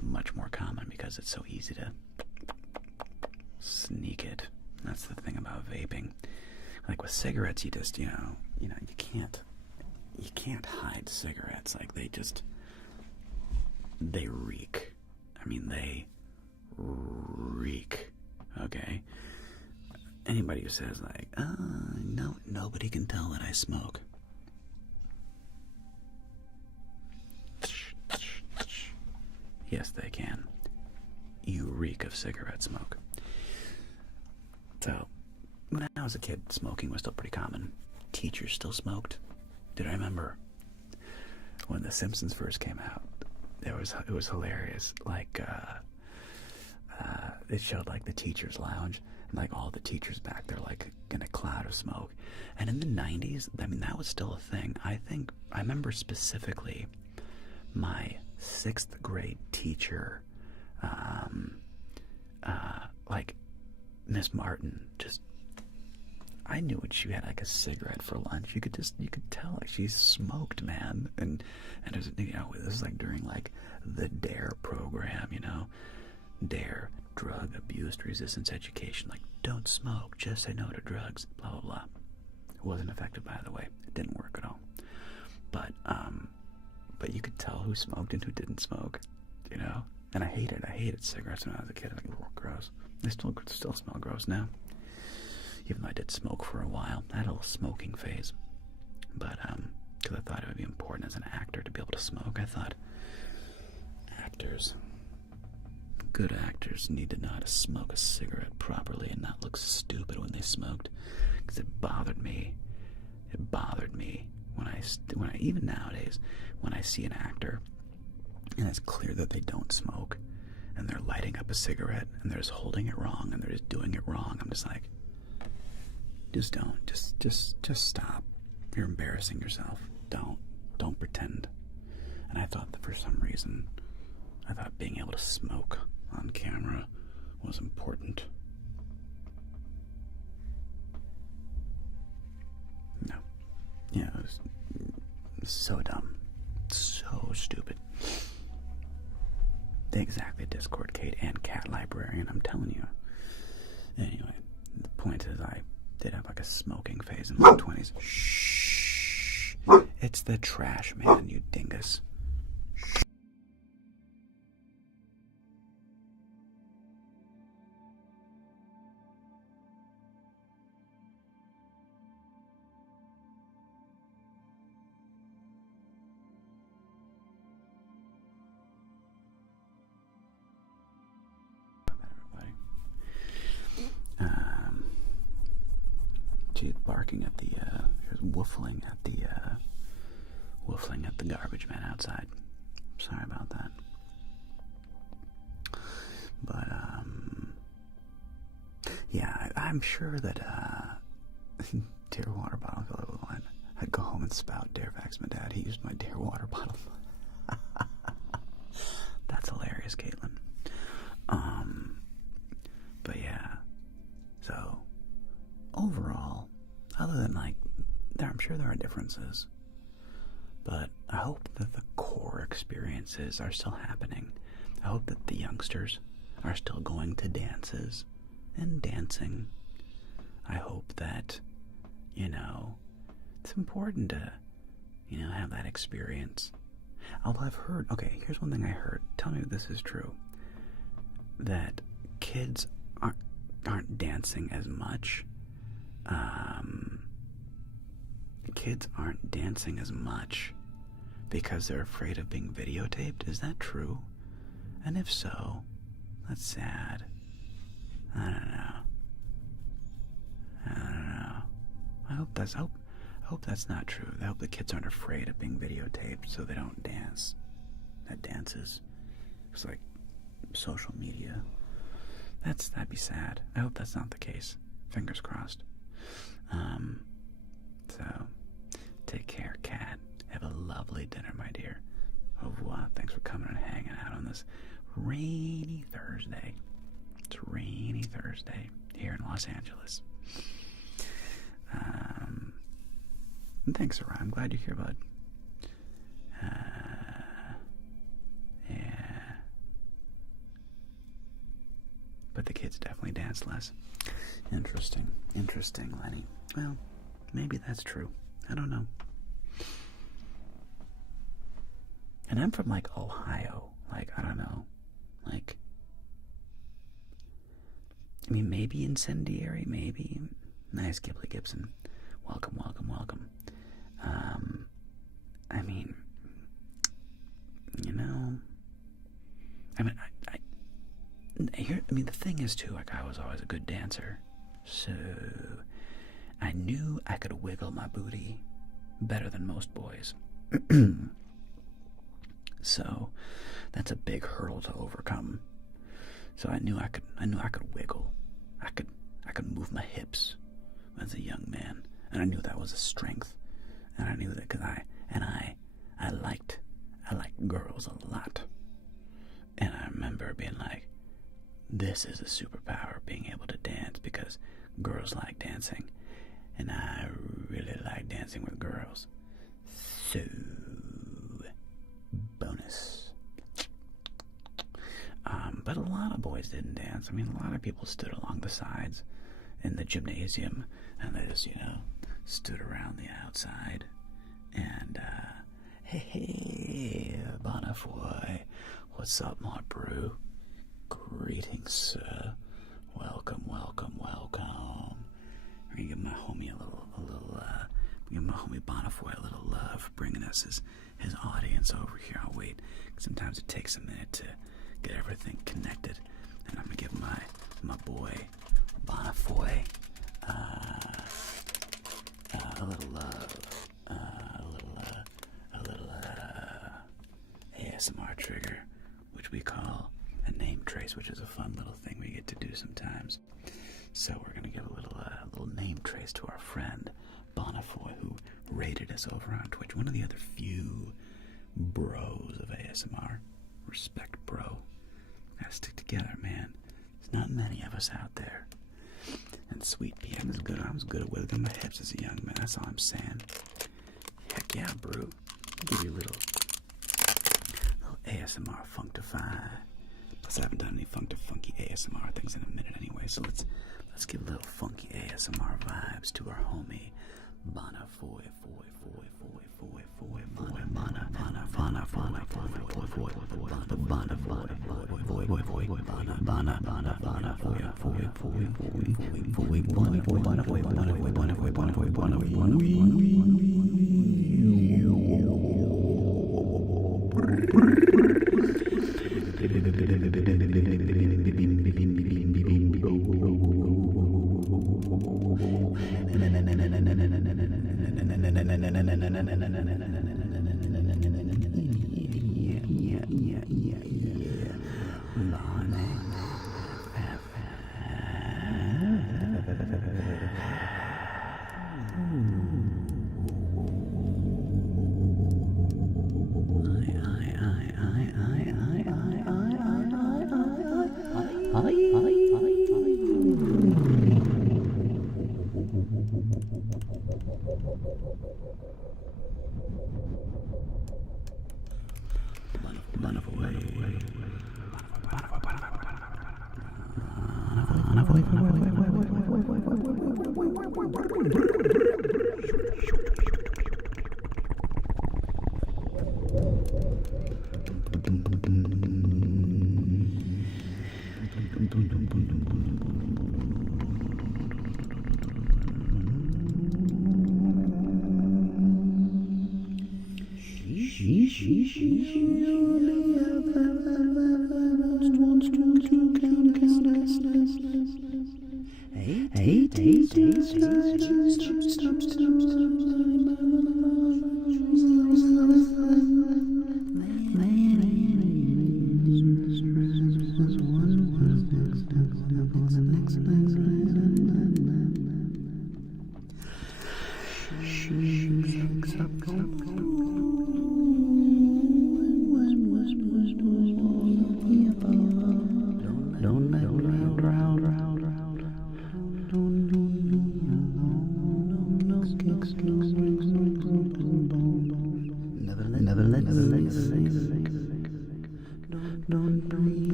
much more common because it's so easy to sneak it. That's the thing about vaping. Like with cigarettes, you just, you know, you can't you can't hide cigarettes. Like, they reek. I mean, they reek. Okay? Anybody who says, like, no, nobody can tell that I smoke. Yes, they can. You reek of cigarette smoke. So, when I was a kid, smoking was still pretty common. Teachers still smoked. Did I remember when The Simpsons first came out? It was hilarious. Like, it showed like the teachers' lounge, and like all the teachers back there, like in a cloud of smoke. And in the 90s, I mean, that was still a thing. I remember specifically my 6th grade teacher, like Miss Martin, I knew when she had like a cigarette for lunch. You could tell like she smoked, man. And it was, this was like during like the DARE program, DARE, drug abuse resistance education. Like, don't smoke, just say no to drugs, blah blah blah. It wasn't effective, by the way. It didn't work at all. But you could tell who smoked and who didn't smoke, And I hated cigarettes when I was a kid. Like, oh, gross. They still smell gross now. Even though I did smoke for a while. I had a little smoking phase. But, because I thought it would be important as an actor to be able to smoke. I thought good actors need to know how to smoke a cigarette properly and not look stupid when they smoked. Because it bothered me. It bothered me when I even nowadays, when I see an actor and it's clear that they don't smoke and they're lighting up a cigarette and they're just holding it wrong and they're just doing it wrong, I'm just like, just don't. Just stop. You're embarrassing yourself. Don't pretend. And I thought that for some reason, being able to smoke on camera was important. No. Yeah, it was so dumb. So stupid. Exactly, Discord Kate and Cat Librarian, I'm telling you. Anyway, the point is I did have like a smoking phase in my 20s. Shh. It's the trash man, you dingus. She's barking at she's woofling at the garbage man outside. Sorry about that. But, yeah, I'm sure that, Dare water bottle filled with wine. I'd go home and spout Dare facts. My dad, he used my Dare water bottle. That's hilarious, Caitlin. But yeah, so, overall, other than I'm sure there are differences, but I hope that the core experiences are still happening. I hope that the youngsters are still going to dances and dancing. I hope that, it's important to, have that experience. Although I've heard, okay, here's one thing I heard. Tell me if this is true. That kids aren't dancing as much. Kids aren't dancing as much because they're afraid of being videotaped. Is that true? And if so, that's sad. I don't know. I hope that's not true. I hope the kids aren't afraid of being videotaped so they don't dance. That dances. It's like social media. That'd be sad. I hope that's not the case. Fingers crossed. So, take care, Kat. Have a lovely dinner, my dear. Au revoir. Thanks for coming and hanging out on this rainy Thursday. It's rainy Thursday here in Los Angeles. Thanks, Sarah. I'm glad you're here, bud. Yeah. But the kids definitely dance less. Interesting, Lenny. Well, maybe that's true. I don't know. And I'm from, like, Ohio. Like, I don't know. Like, I mean, maybe incendiary, maybe. Nice, Ghibli Gibson. Welcome, welcome, welcome. I mean, you know, I mean, the thing is, too, like, I was always a good dancer. So, I knew I could wiggle my booty better than most boys. So, that's a big hurdle to overcome. So I knew I could wiggle. I could move my hips as a young man, and I knew that was a strength. And I knew that because I liked girls a lot. And I remember being like, this is a superpower, being able to dance, because girls like dancing, and I really like dancing with girls. So, bonus. But a lot of boys didn't dance. I mean, a lot of people stood along the sides in the gymnasium, and they just, stood around the outside. And, hey, Bonnefoy, what's up, my brew? Greetings, sir. Welcome, welcome, welcome. I'm gonna give my homie give my homie Bonnefoy a little love, bringing us his audience over here. I'll wait. Sometimes it takes a minute to get everything connected, and I'm gonna give my boy Bonnefoy a little love, a little ASMR trigger, which we call a name trace, which is a fun little thing we get to do sometimes. So we're gonna give a little name trace to our friend Bonnefoy, who rated us over on Twitch. One of the other few bros of ASMR. Respect, bro. Gotta stick together, man. There's not many of us out there. And Sweet Pea, I was good at wiggling my hips as a young man. That's all I'm saying. Heck yeah, bro. I'll give you a little ASMR Funktify. Plus, I haven't done any funky ASMR things in a minute anyway. So let's give a little funky ASMR vibes to our homie Bonnefoy,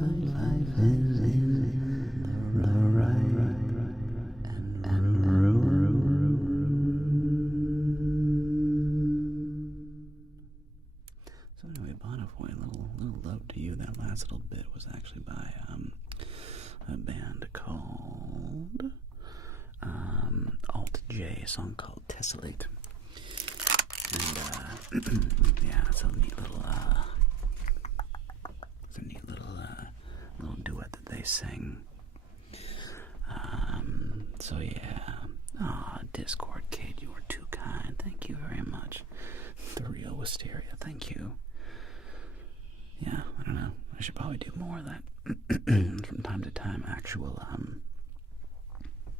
life is in the right and room. So anyway, Bonafoy, little love to you. That last little bit was actually by a band called Alt J, a song called Tessellate. And yeah, it's a neat little little duet that they sing. So yeah. Discord Kid, you were too kind. Thank you very much. The real Wisteria, thank you. Yeah, I don't know. I should probably do more of that from time to time. Actual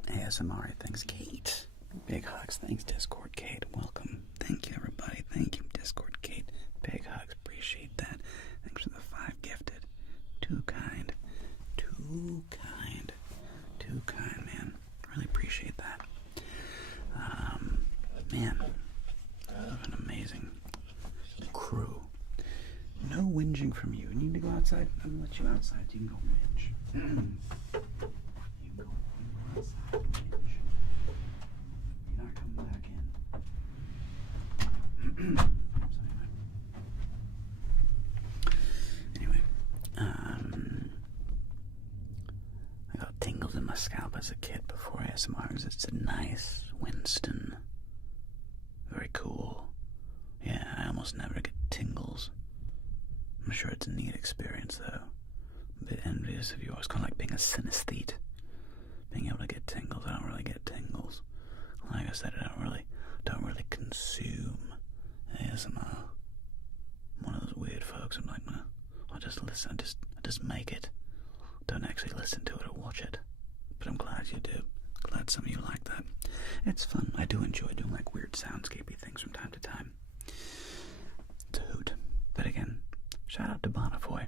ASMR things. Kate, big hugs. Thanks, Discord Kate. Welcome. Thank you, everybody. Thank you, Discord Kate. Big hugs. Appreciate that. Thanks for the 5 gifted. Too kind. Too kind. Too kind, man. Really appreciate that. Man, what an amazing crew. No whinging from you. You need to go outside? I'm gonna let you outside. You can go whinge. You can go outside. Whinge. You're not coming back in. So anyway, I got tingles in my scalp as a kid before ASMR because it's a nice Winston. Very cool. Yeah, I almost never get tingles. I'm sure it's a neat experience, though. A bit envious of yours. Kind of like being a synesthete. Being able to get tingles. I don't really get tingles. Like I said, I don't really consume ASMR. I'm one of those weird folks. I'm like, no, I'll just listen. I just make it. Don't actually listen to it or watch it. But I'm glad you do. Glad some of you like that. It's fun. I do enjoy doing like weird soundscapey things from time to time. It's a hoot. But again, shout out to Bonafoy.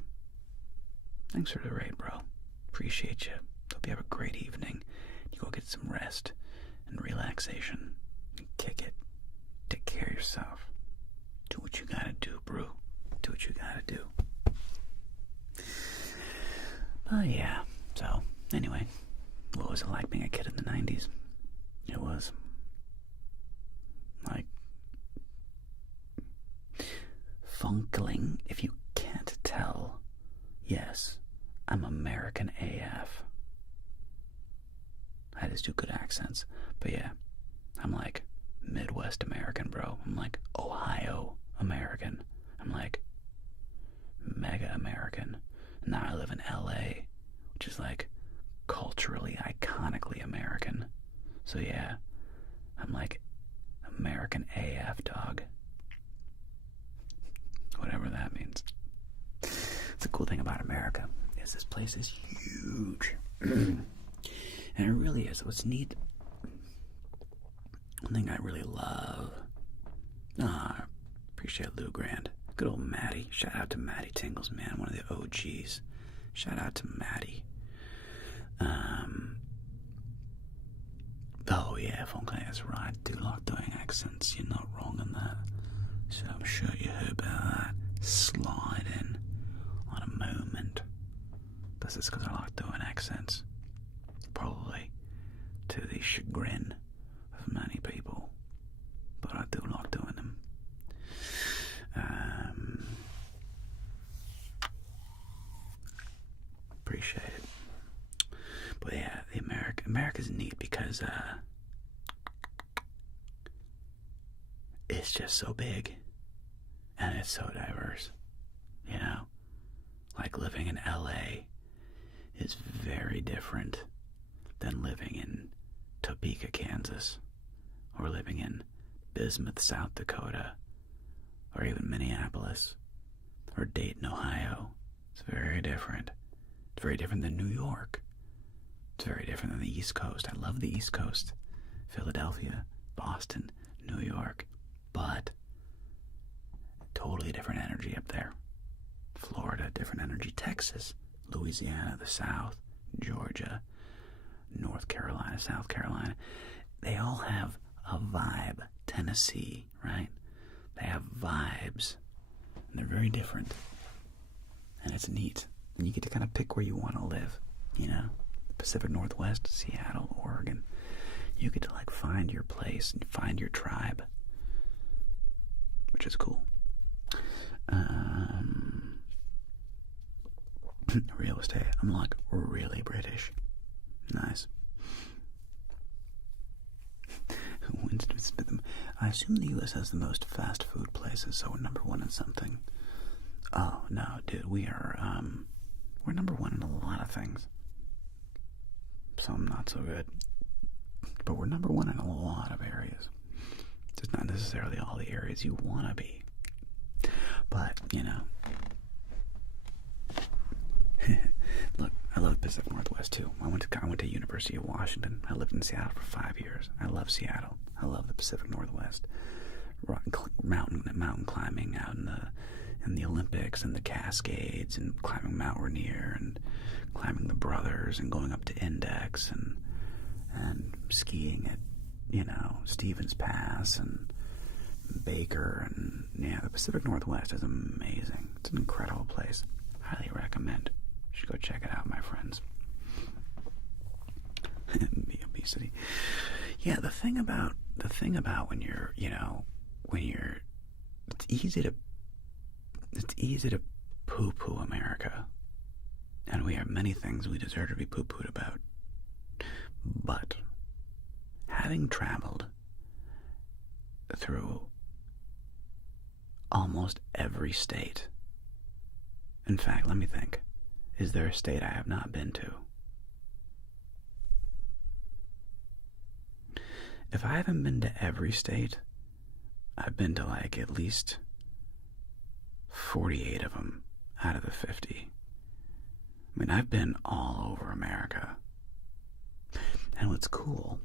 Thanks for the raid, bro. Appreciate you. Hope you have a great evening. You go get some rest and relaxation. And kick it. Take care of yourself. Do what you gotta do, bro. Do what you gotta do. But yeah, so anyway, what was it like being a kid in the 90s? It was like funkling, if you can't tell. Yes, I'm American AF. I just do good accents. But yeah, I'm like Midwest American, bro. I'm like Ohio American. I'm like mega American. Now I live in LA, which is like culturally, iconically American. So yeah, I'm like American AF, dog. Whatever that means. It's a cool thing about America is this place is huge. And it really is. What's neat, one thing I really love, appreciate Lou Grand. Good old Maddie. Shout out to Maddie Tingles, man. One of the OGs. Shout out to Maddie. Oh yeah, Funkling, that's right. Do like doing accents. You're not wrong on that. So I'm sure you heard about that. Slide in on a moment. This is because I like doing accents. Probably to the chagrin of many people. But I do like doing them. Appreciate it. But yeah, the America's neat because it's just so big and it's so diverse. You know, like living in LA is very different than living in Topeka, Kansas, or living in Bismuth, South Dakota, or even Minneapolis, or Dayton, Ohio. It's very different. It's very different than New York. It's very different than the East Coast. I love the East Coast. Philadelphia, Boston, New York. But totally different energy up there. Florida, different energy. Texas, Louisiana, the South, Georgia, North Carolina, South Carolina. They all have a vibe. Tennessee, right? They have vibes. And they're very different. And it's neat. And you get to kind of pick where you want to live, you know? Pacific Northwest, Seattle, Oregon. You get to like find your place and find your tribe, which is cool. Real estate. I'm like really British. Nice. I assume the U.S. has the most fast food places, so we're number one in something. Oh no, dude, we're number one in a lot of things. Some not so good, but we're number one in a lot of areas. Just not necessarily all the areas you want to be, but you know. Look, I love the Pacific Northwest too. I went to University of Washington. I lived in Seattle for 5 years. I love Seattle. I love the Pacific Northwest. Mountain climbing out in the Olympics and the Cascades, and climbing Mount Rainier and climbing the Brothers and going up to Index and skiing at, you know, Stevens Pass and Baker, and yeah, the Pacific Northwest is amazing. It's an incredible place. Highly recommend. You should go check it out, my friends. The obesity. Yeah, the thing about when you're, you know, it's easy to poo-poo America, and we have many things we deserve to be poo-pooed about. But having traveled through almost every state, in fact, let me think, is there a state I have not been to? If I haven't been to every state, I've been to like at least 48 of them out of the 50. I mean, I've been all over America. And what's cool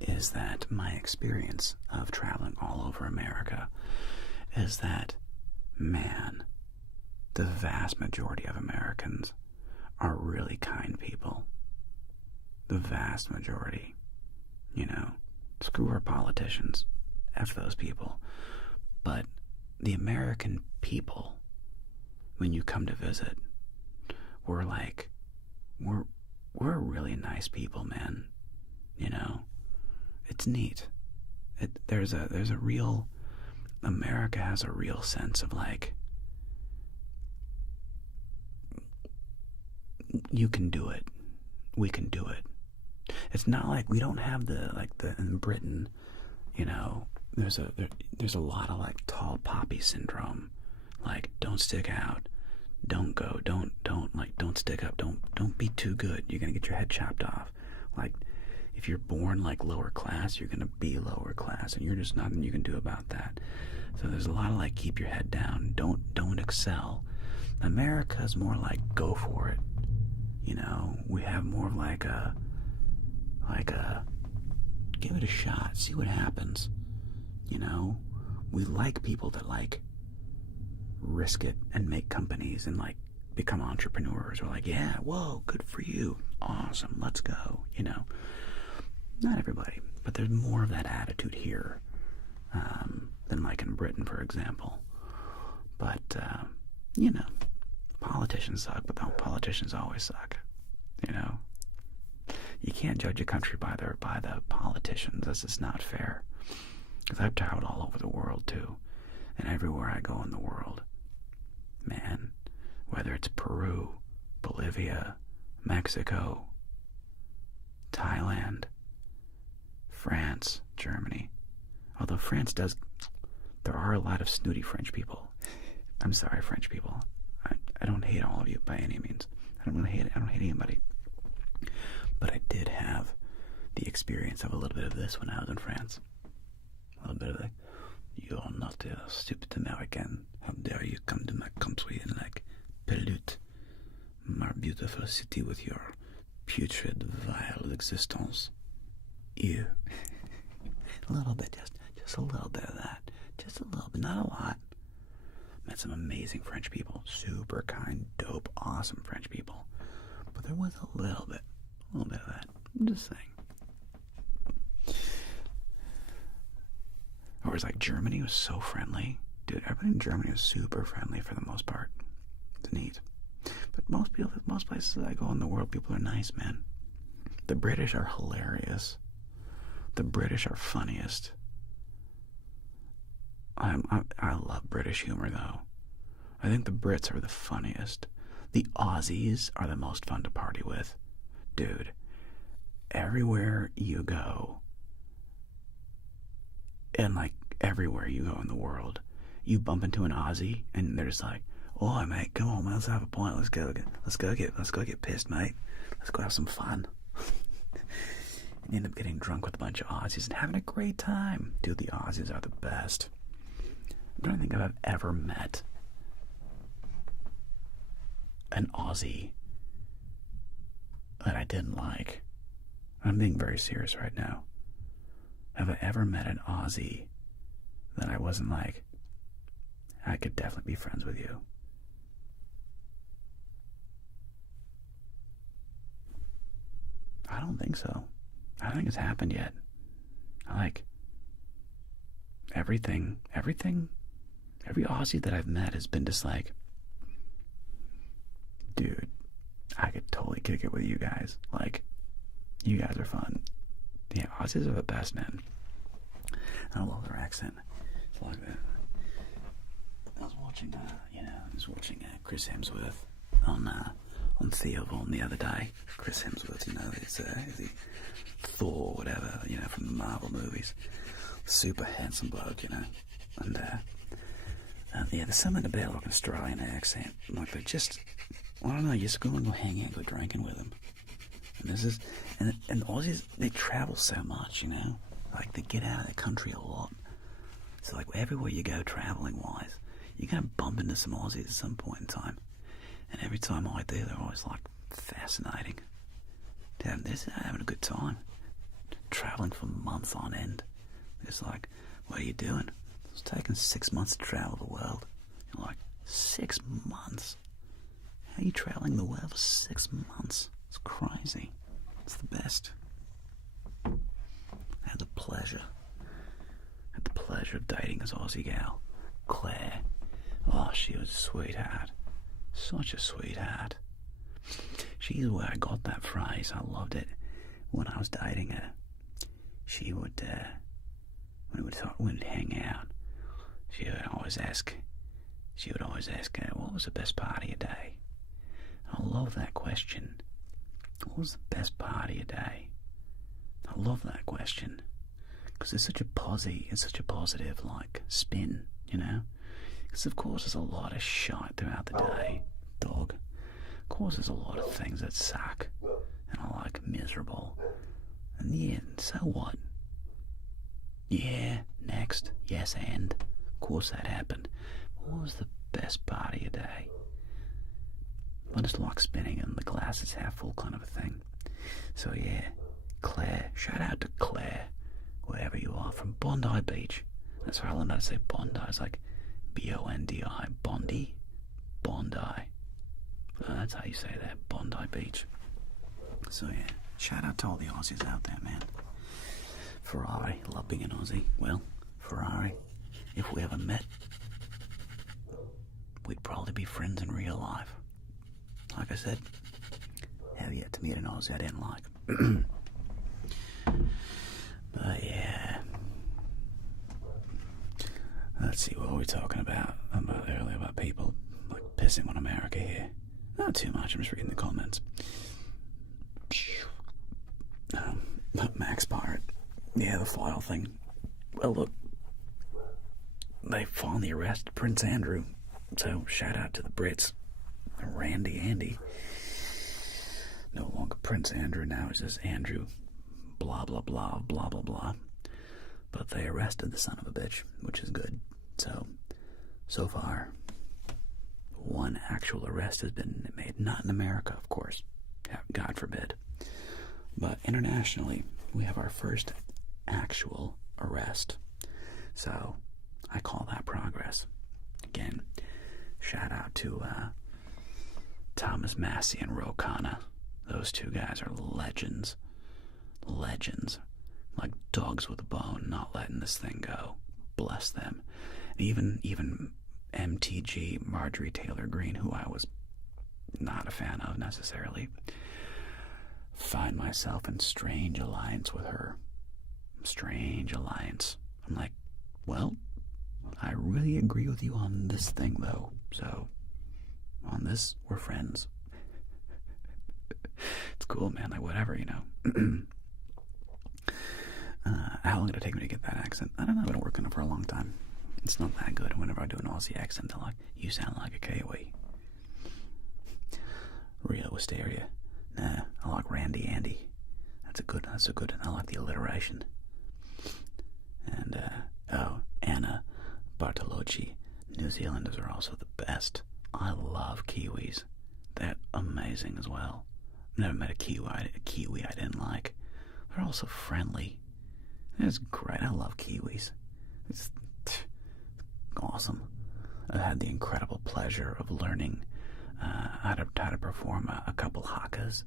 is that my experience of traveling all over America is that, man, the vast majority of Americans are really kind people. The vast majority. You know, screw our politicians. F those people. But the American people, when you come to visit, we're really nice people, man. You know, it's neat. There's a real, America has a real sense of like, you can do it. We can do it. It's not like we don't have in Britain, you know, there's a lot of like tall poppy syndrome. Like, don't stick out. Don't go. Don't stick up. Don't be too good. You're going to get your head chopped off. Like, if you're born like lower class, you're going to be lower class, and you're just nothing you can do about that. So there's a lot of like, keep your head down. Don't excel. America's more like, go for it. You know, we have more of like a give it a shot, see what happens. You know, we like people that like risk it and make companies and like become entrepreneurs. We're like, yeah, whoa, good for you, awesome, let's go. You know, not everybody, but there's more of that attitude here than like in Britain, for example. But you know, politicians suck, but the politicians always suck. You know, you can't judge a country by the politicians. That's just not fair. Because I've traveled all over the world too, and everywhere I go in the world, man, whether it's Peru, Bolivia, Mexico, Thailand, France, Germany. Although France does, there are a lot of snooty French people. I'm sorry, French people. I don't hate all of you by any means. I don't hate anybody. But I did have the experience of a little bit of this when I was in France. A little bit of like, you're not a stupid American. How dare you come to my country and like pollute my beautiful city with your putrid, vile existence. Ew. A little bit, just a little bit of that. Just a little bit, not a lot. Met some amazing French people. Super kind, dope, awesome French people. But there was a little bit of that. I'm just saying. Or it was like Germany was so friendly. Dude, everybody in Germany was super friendly for the most part. It's neat. But most places I go in the world, people are nice, man. The British are hilarious. The British are funniest. I love British humor, though. I think the Brits are the funniest. The Aussies are the most fun to party with. Dude, everywhere you go, and like everywhere you go in the world, you bump into an Aussie, and they're just like, "Oh, mate, come on, man, let's have a pint. Let's go get pissed, mate. Let's go have some fun." And you end up getting drunk with a bunch of Aussies and having a great time. Dude, the Aussies are the best. I don't think I've ever met an Aussie that I didn't like. I'm being very serious right now. Have I ever met an Aussie that I wasn't like, I could definitely be friends with you? I don't think so. I don't think it's happened yet. I like everything. Every Aussie that I've met has been just like, dude, I could totally kick it with you guys. Like, you guys are fun. Yeah, Aussies are the best, man. I love their accent. It's like that. I was watching, Chris Hemsworth on Theovon the other day. Chris Hemsworth, is he Thor, whatever, from the Marvel movies. Super handsome bloke, and there's something about like an Australian accent. Like they're just, I don't know, you just go and go hang out, go drinking with them. And Aussies, they travel so much, like they get out of the country a lot. So like everywhere you go traveling wise, you're gonna bump into some Aussies at some point in time. And every time I do, they're always like fascinating. Damn, they're having a good time. Traveling for months on end. It's like, what are you doing? It's taking 6 months to travel the world. You're like, 6 months? How are you traveling the world for 6 months? It's crazy. It's the best. I had the pleasure of dating this Aussie gal, Claire. Oh, she was a sweetheart. Such a sweetheart. She's where I got that phrase. I loved it. When I was dating her, she would, when we'd hang out, she would always ask, what was the best part of your day? I love that question. What was the best part of your day? I love that question. Because it's such a positive, like, spin, Because of course there's a lot of shite throughout the day, dog. Of course there's a lot of things that suck and are, like, miserable. And yeah, so what? Yeah, next, yes, and. Of course that happened. What was the best part of your day? I just like spinning and the glass is half full kind of a thing. So yeah, Claire, shout out to Claire, wherever you are, from Bondi Beach. That's why I learned how to say Bondi. It's like B-O-N-D-I, Bondi. That's how you say that, Bondi Beach. So yeah, shout out to all the Aussies out there, man. Ferrari, love being an Aussie. Well, Ferrari, if we ever met, we'd probably be friends in real life. Like I said, have yet to meet an Aussie I didn't like. But yeah. Let's see, what were we talking about earlier about people like pissing on America here? Not too much, I'm just reading the comments. Max Pirate. Yeah, the file thing. Well, look, they finally arrested Prince Andrew. So shout out to the Brits. Randy Andy. No longer Prince Andrew, now it's just Andrew. Blah, blah, blah, blah, blah, blah. But they arrested the son of a bitch, which is good. So far, one actual arrest has been made. Not in America, of course. God forbid. But internationally, we have our first actual arrest. So, I call that progress. Again, shout out to Thomas Massey and Ro Khanna. Those two guys are legends. Legends. Like dogs with a bone, not letting this thing go. Bless them. And even MTG, Marjorie Taylor Greene, who I was not a fan of necessarily. Find myself in strange alliance with her. Strange alliance. I'm like, well, I really agree with you on this thing, though. So, on this, we're friends. It's cool, man. Like, whatever, you know. How long did it take me to get that accent? I don't know. I've been working on it for a long time. It's not that good. Whenever I do an Aussie accent, I'm like, you sound like a Kiwi. Real Wisteria. Nah, I like Randy Andy. That's a good. I like the alliteration. And, Anna Bartolocci. New Zealanders are also the best. I love Kiwis. They're amazing as well. I've never met a Kiwi I didn't like. They're also friendly. It's great. I love Kiwis. It's awesome. I've had the incredible pleasure of learning how to perform a couple hakas.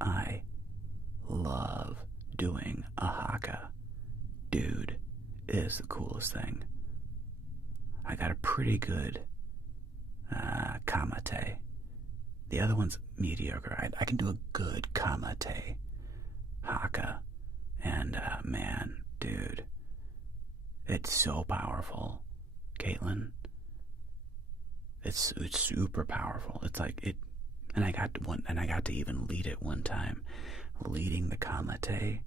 I love doing a haka. Dude, it is the coolest thing. I got a pretty good kamate. The other one's mediocre. I can do a good kamate haka. And, man, dude, it's so powerful, Caitlin. It's super powerful. It's like it, and I got to even lead it one time, leading the kamate.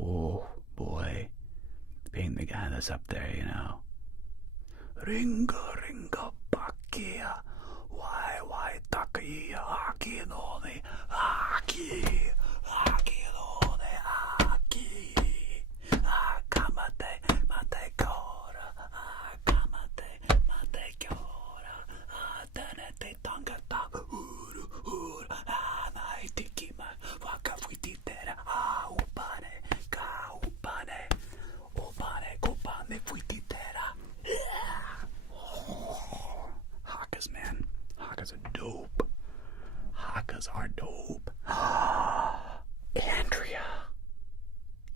Oh boy, being the guy that's up there, you know. Ringa ringa pakia, why takia haki no ne haki no ne haki, kamate mate kora, kamate mate kora, tanete tanga ta uru anai tikima waka fuititera upane ka upane kopane fuititera. Hakas, man. Hakas are dope. Hakas are dope. Andrea,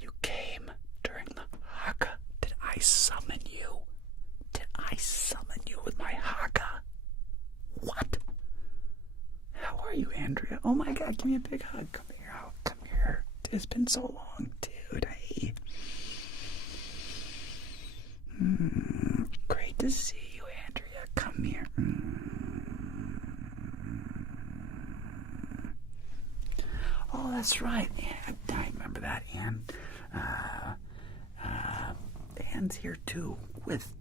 you came during the haka. Did I summon you? Did I summon you with my haka? What? How are you, Andrea? Oh my God, give me a big hug. Come here. Come here. It's been so long, dude. Hey. Great to see you, Andrea. Come here. Oh, that's right. I remember that, Anne. Anne's here too, with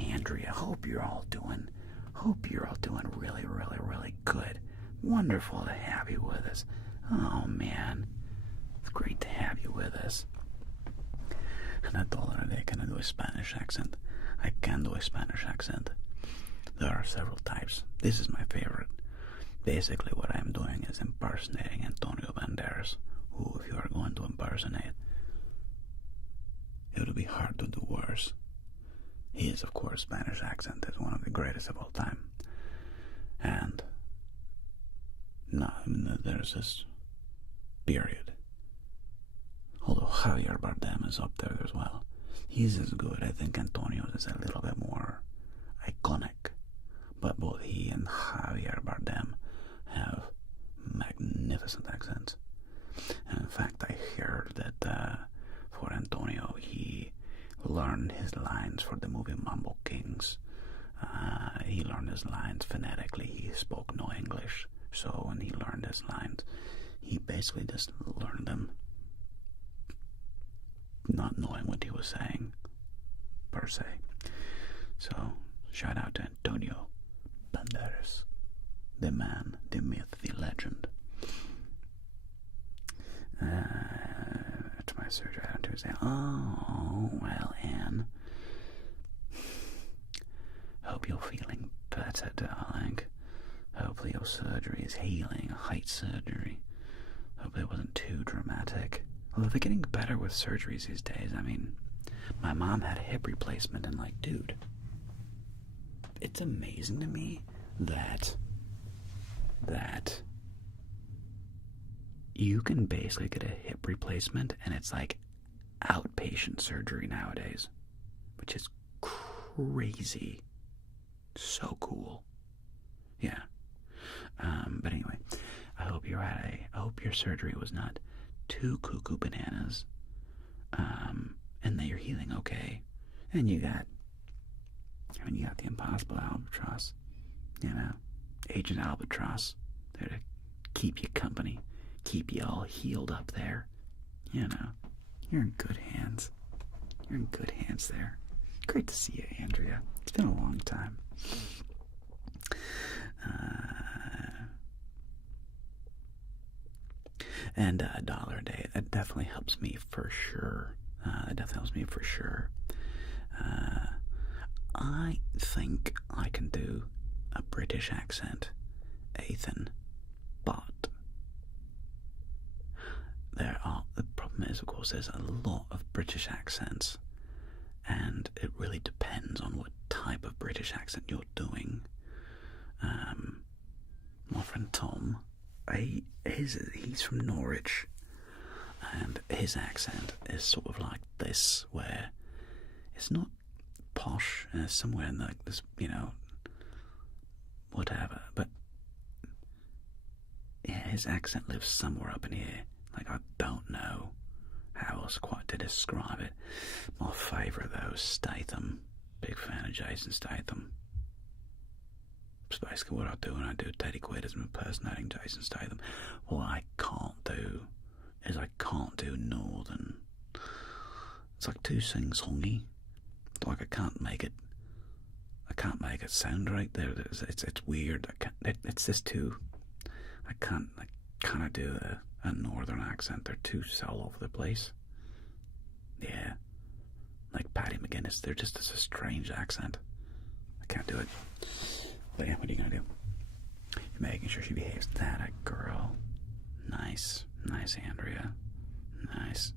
Andrea. Hope you're all doing really, really, really good. Wonderful to have you with us. Oh man, it's great to have you with us. And I told her they can do a Spanish accent. I can do a Spanish accent. There are several types. This is my favorite. Basically, what I'm doing is impersonating Antonio Banderas, who, if you are going to impersonate, it would be hard to do worse. His, of course, Spanish accent is one of the greatest of all time. And there's this period. Although Javier Bardem is up there as well. He's as good. I think Antonio is a little bit more iconic. But both he and Javier Bardem have magnificent accents. And in fact, I heard that for Antonio, he learned his lines for the movie Mambo Kings. He learned his lines phonetically. He spoke no English. So when he learned his lines, he basically just learned them not knowing what he was saying, per se. So, shout out to Antonio Banderas, the man, the myth, the legend. To my surgery on Tuesday. Oh, well, Anne. Hope you're feeling better, darling. Hopefully your surgery is healing, height surgery. Hopefully it wasn't too dramatic. Although they're getting better with surgeries these days. I mean, my mom had a hip replacement and like, dude, it's amazing to me that you can basically get a hip replacement and it's like outpatient surgery nowadays, which is crazy. So cool. Yeah. But anyway, I hope I hope your surgery was not too cuckoo bananas. And that you're healing okay. And you got the impossible albatross. Agent Albatross. There to keep you company. Keep you all healed up there. You're in good hands. You're in good hands there. Great to see you, Andrea. It's been a long time. And $1 a day, that definitely helps me for sure. I think I can do a British accent, Ethan, but the problem is, of course, there's a lot of British accents, and it really depends on what type of British accent you're doing. My friend Tom, he's from Norwich, and his accent is sort of like this, where it's not posh, and it's somewhere in this, whatever, but yeah, his accent lives somewhere up in here. Like, I don't know how else quite to describe it. My favourite, though, is Statham. Big fan of Jason Statham. It's basically what I do when I do Teddy Quitters and impersonating Jason Statham. What I can't do is I can't do Northern. It's like too sing-songy. Like I can't make it sound right there. It's weird. It's just too. I can't kind of do a Northern accent. They're too all over the place. Yeah, like Patty McGinnis. They're just a strange accent. I can't do it. But yeah, what are you gonna do? You're making sure she behaves. That a girl. Nice, Andrea. Nice.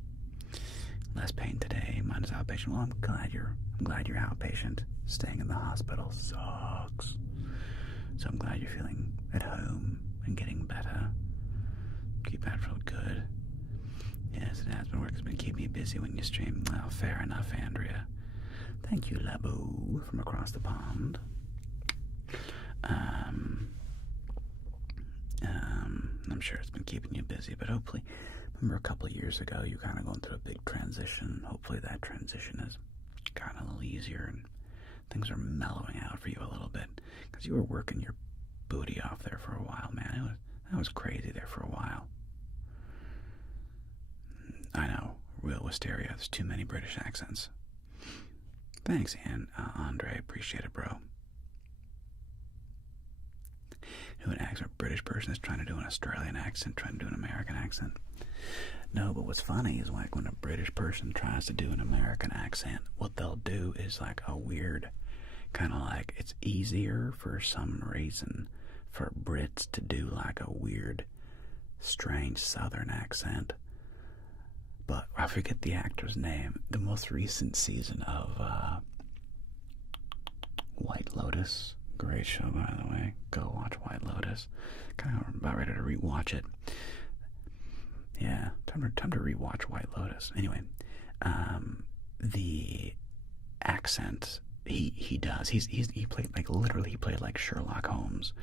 Less pain today. Mine is outpatient. Well, I'm glad you're outpatient. Staying in the hospital sucks. So I'm glad you're feeling at home and getting better. Keep that real good. Yes, it has been work. It's been keeping me busy when you stream. Well, fair enough, Andrea. Thank you, Labo, from across the pond. I'm sure it's been keeping you busy, but hopefully, remember a couple of years ago, you kind of going through a big transition. Hopefully that transition has gotten a little easier and things are mellowing out for you a little bit. Because you were working your booty off there for a while, man. That was crazy there for a while. I know, real wisteria. There's too many British accents. Thanks, Andre. Appreciate it, bro. Who an accent? A British person is trying to do an Australian accent, trying to do an American accent. No, but what's funny is like when a British person tries to do an American accent, what they'll do is like a weird, kind of like, it's easier for some reason for Brits to do like a weird, strange Southern accent. But I forget the actor's name. The most recent season of White Lotus. Great show, by the way. Go watch White Lotus. Kind of about ready to rewatch it. Yeah, time to rewatch White Lotus. Anyway, the accent he does. He played like literally. He played like Sherlock Holmes.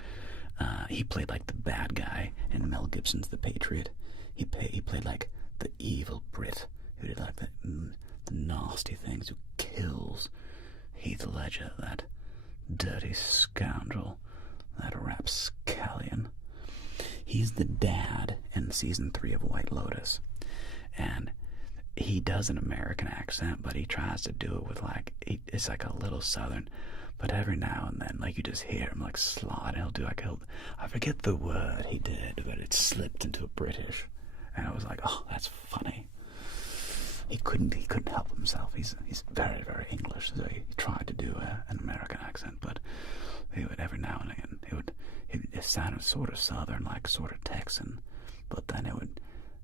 He played like the bad guy in Mel Gibson's The Patriot. He played like the evil Brit who did like the nasty things, who kills Heath Ledger, that dirty scoundrel, that rapscallion. He's the dad in season 3 of White Lotus, and he does an American accent, but he tries to do it with like, it's like a little Southern, but every now and then, like, you just hear him like slide. He'll do like, I forget the word he did, but it slipped into a British, and I was like, oh, that's funny. He couldn't help himself. He's very, very English, so he tried to do an American accent, but he would every now and again it sounded sort of Southern, like sort of Texan, but then it would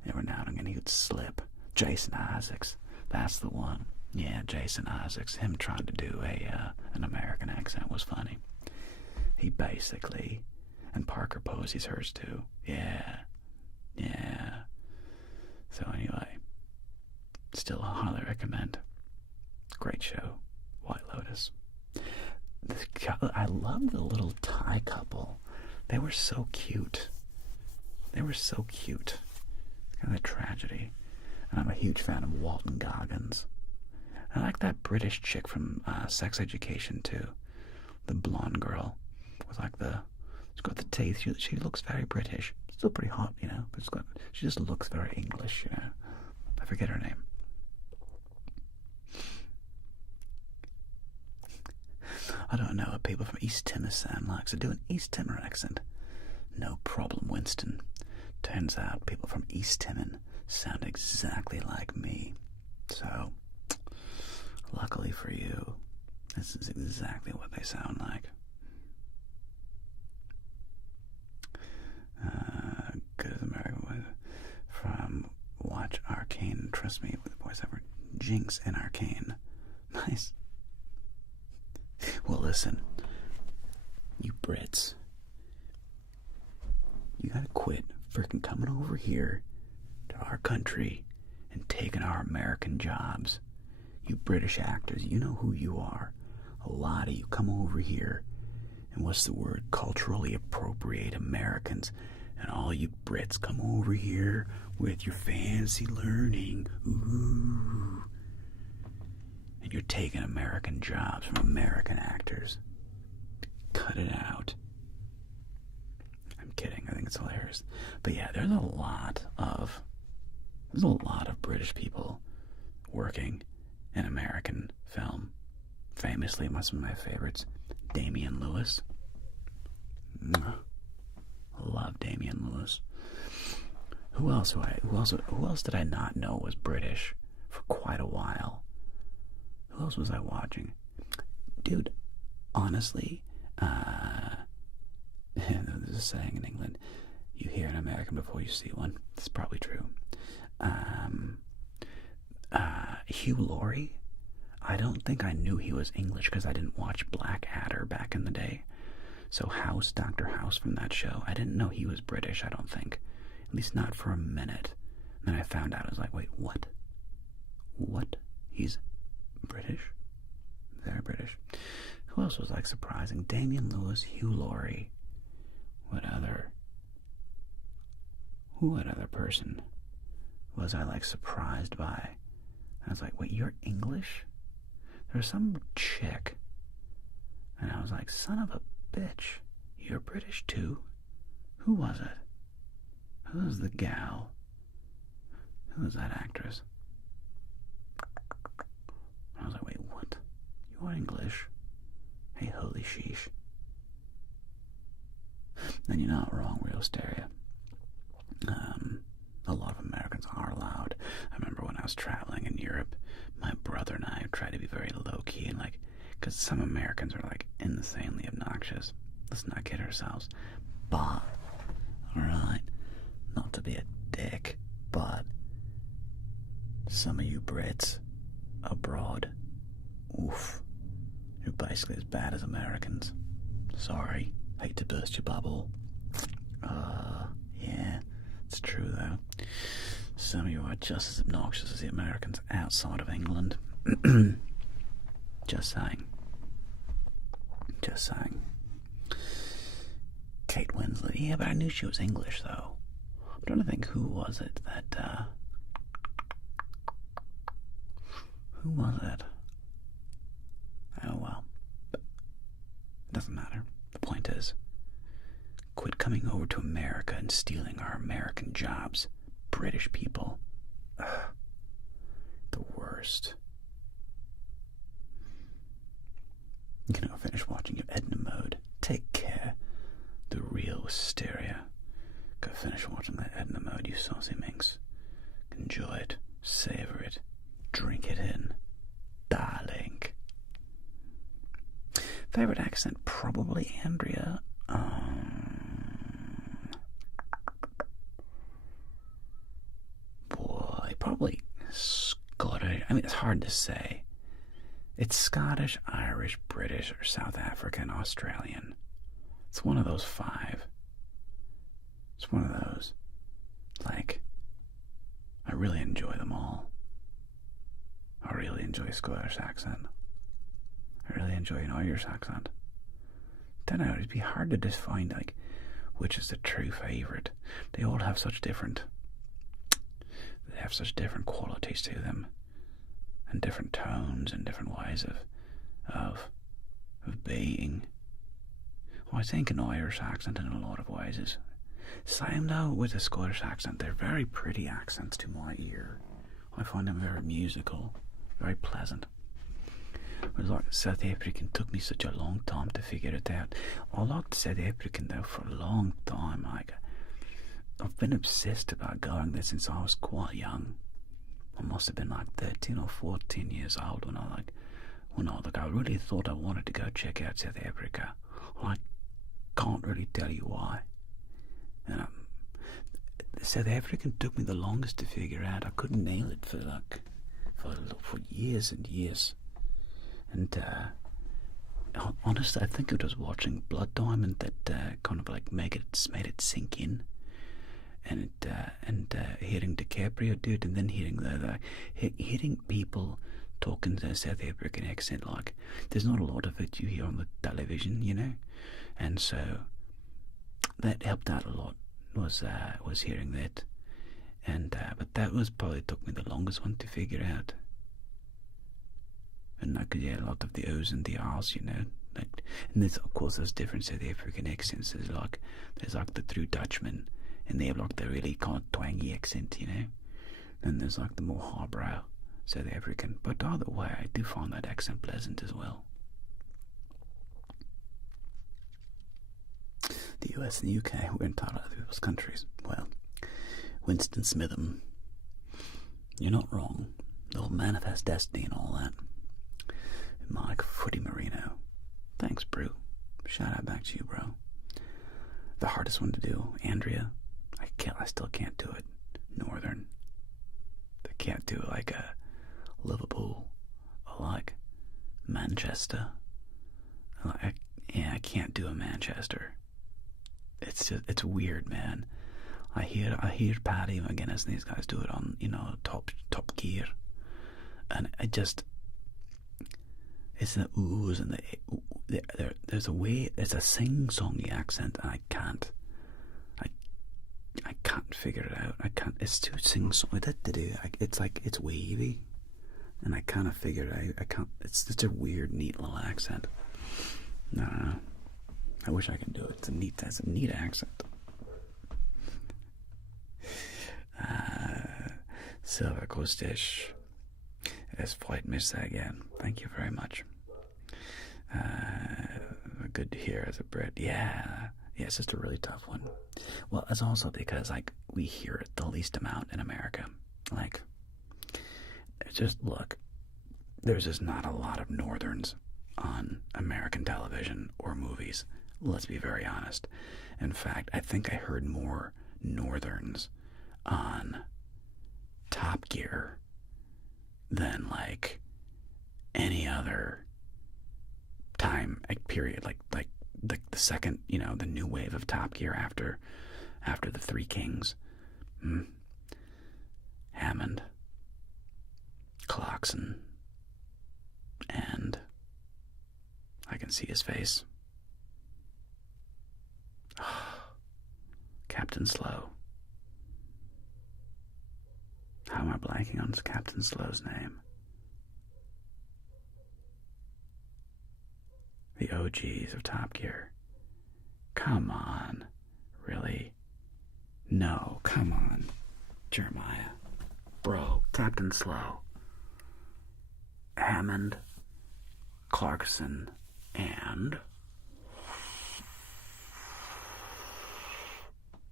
every now and again he would slip. Jason Isaacs, that's the one. Yeah, Jason Isaacs. Him trying to do an American accent was funny. He basically, and Parker Posey's hers too. Yeah. So anyway. Still highly recommend. Great show. White Lotus. I love the little Thai couple They were so cute. They were so cute. It's kind of a tragedy. And I'm a huge fan of Walton Goggins. I like that British chick from Sex Education, too. The blonde girl with like she's got the teeth. She looks very British. Still pretty hot, you know. But she just looks very English, you know. I forget her name. I don't know what people from East Timor sound like, so do an East Timor accent. No problem, Winston. Turns out people from East Timor sound exactly like me. So, luckily for you, this is exactly what they sound like. Good as American from Watch Arcane. Trust me, with the voiceover. Jinx and Arcane. Nice. Well, listen, you Brits, you gotta quit freaking coming over here to our country and taking our American jobs. You British actors, you know who you are. A lot of you come over here and what's the word? Culturally appropriate Americans. And all you Brits come over here with your fancy learning. Ooh. And you're taking American jobs from American actors. Cut it out. I'm kidding. I think it's hilarious. But yeah, there's a lot of British people working in American film. Famously, some of my favorites, Damian Lewis. Love Damian Lewis. Who else did I not know was British for quite a while? Who else was I watching? Dude, honestly, there's a saying in England, you hear an American before you see one. It's probably true. Hugh Laurie, I don't think I knew he was English because I didn't watch Blackadder back in the day. So Dr. House from that show, I didn't know he was British, I don't think. At least not for a minute. And then I found out, I was like, wait, what? What? He's British? Very British. Who else was like surprising? Damian Lewis, Hugh Laurie. What other person was I like surprised by? I was like, wait, you're English? There's some chick. And I was like, son of a bitch, you're British too? Who was it? Who was the gal? Who was that actress? I was like, wait, what? You are English? Hey, holy sheesh. And you're not wrong, real stereo. A lot of Americans are loud. I remember when I was traveling in Europe, my brother and I tried to be very low-key and because some Americans are insanely obnoxious. Let's not kid ourselves. But, alright, not to be a dick, but some of you Brits abroad, oof, you're basically as bad as Americans. Sorry, hate to burst your bubble. Yeah, it's true though. Some of you are just as obnoxious as the Americans outside of England. Just saying. Just saying. Kate Winslet. Yeah, but I knew she was English though. I'm trying to think, who was it that, who was it? Oh well. It doesn't matter. The point is, quit coming over to America and stealing our American jobs. British people. Ugh. The worst. You can go finish watching your Edna Mode. Take care. The real Wisteria. Go finish watching that Edna Mode, you saucy minx. Enjoy it. Savor it. Drink it in. Darling. Favorite accent? Probably Andrea. Boy, probably Scottish. I mean, it's hard to say. It's Scottish, Irish, British, or South African, Australian. It's one of those 5. It's one of those. I really enjoy them all. I really enjoy Scottish accent. I really enjoy an Irish accent. Don't know, it'd be hard to define, which is the true favourite. They all have such different qualities to them, and different tones and different ways of being. Well, I think an Irish accent in a lot of ways is same though with a Scottish accent. They're very pretty accents to my ear. I find them very musical, very pleasant. Whereas like South African took me such a long time to figure it out. I liked South African though for a long time. Like I've been obsessed about going there since I was quite young. I must have been like 13 or 14 years old when I really thought I wanted to go check out South Africa. I can't really tell you why. And South African took me the longest to figure out. I couldn't nail it for years and years. And honestly, I think it was watching Blood Diamond that kind of like made it sink in. And hearing DiCaprio do it, and then hearing people talking to a South African accent, like there's not a lot of it you hear on the television, you know, and so that helped out a lot. Was hearing that, and but that was probably took me the longest one to figure out. And like yeah, a lot of the O's and the R's, you know, like, and there's of course there's different South African accents. There's like the true Dutchman. And they have like the really kind of twangy accent, you know. And there's like the more highbrow South African. But either way, I do find that accent pleasant as well. The US and the UK were entirely other people's countries. Well, Winston Smitham, you're not wrong. They'll manifest destiny and all that. Mike Footy Marino. Thanks, Brew. Shout out back to you, bro. The hardest one to do, Andrea. I still can't do it. Northern. I can't do it like a Liverpool or like Manchester. I can't do a Manchester. It's weird, man. I hear Paddy McGuinness and these guys do it on, you know, top gear, and it's the oohs and there's a way, it's a sing-songy accent, and I can't figure it out. I can't. It's too sing-song. It's like it's wavy, and I kind of figure it out. I can't. It's such a weird, neat little accent. No. I wish I could do it. It's a neat accent. Silva Kostish as Flight Miss again. Thank you very much. Good to hear as a Brit. Yeah, it's just a really tough one. Well, it's also because like we hear it the least amount in America. Like, it's just look, there's just not a lot of Northerns on American television or movies. Let's be very honest. In fact, I think I heard more Northerns on Top Gear than like any other time period, like the second, you know, the new wave of Top Gear after the Three Kings. Hammond, Clarkson, and I can see his face. Captain Slow. How am I blanking on Captain Slow's name? The OGs of Top Gear. Come on. Really? No, come on. Jeremiah. Bro, Captain Slow. Hammond, Clarkson, and...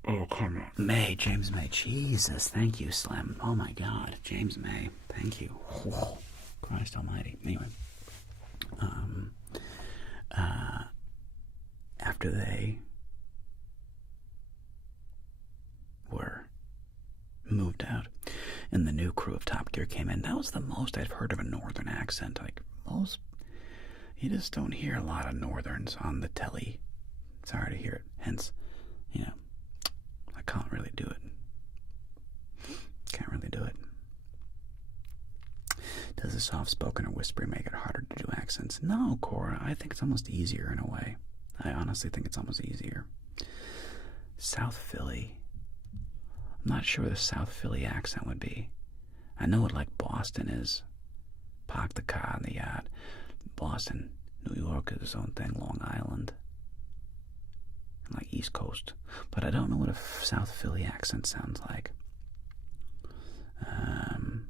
oh, come on. James May. Jesus, thank you, Slim. Oh my God, James May. Thank you. Whoa. Christ almighty. Anyway. After they were moved out and the new crew of Top Gear came in, that was the most I've heard of a northern accent. Like, most, you just don't hear a lot of northerns on the telly. Sorry to hear it. Hence, you know, I can't really do it. Can't really do it. Does the soft-spoken or whispering make it harder to do accents? No, Cora. I think it's almost easier in a way. I honestly think it's almost easier. South Philly. I'm not sure what a South Philly accent would be. I know what like Boston is. Park the car in the yard. Boston, New York is its own thing. Long Island, and like East Coast. But I don't know what a South Philly accent sounds like. And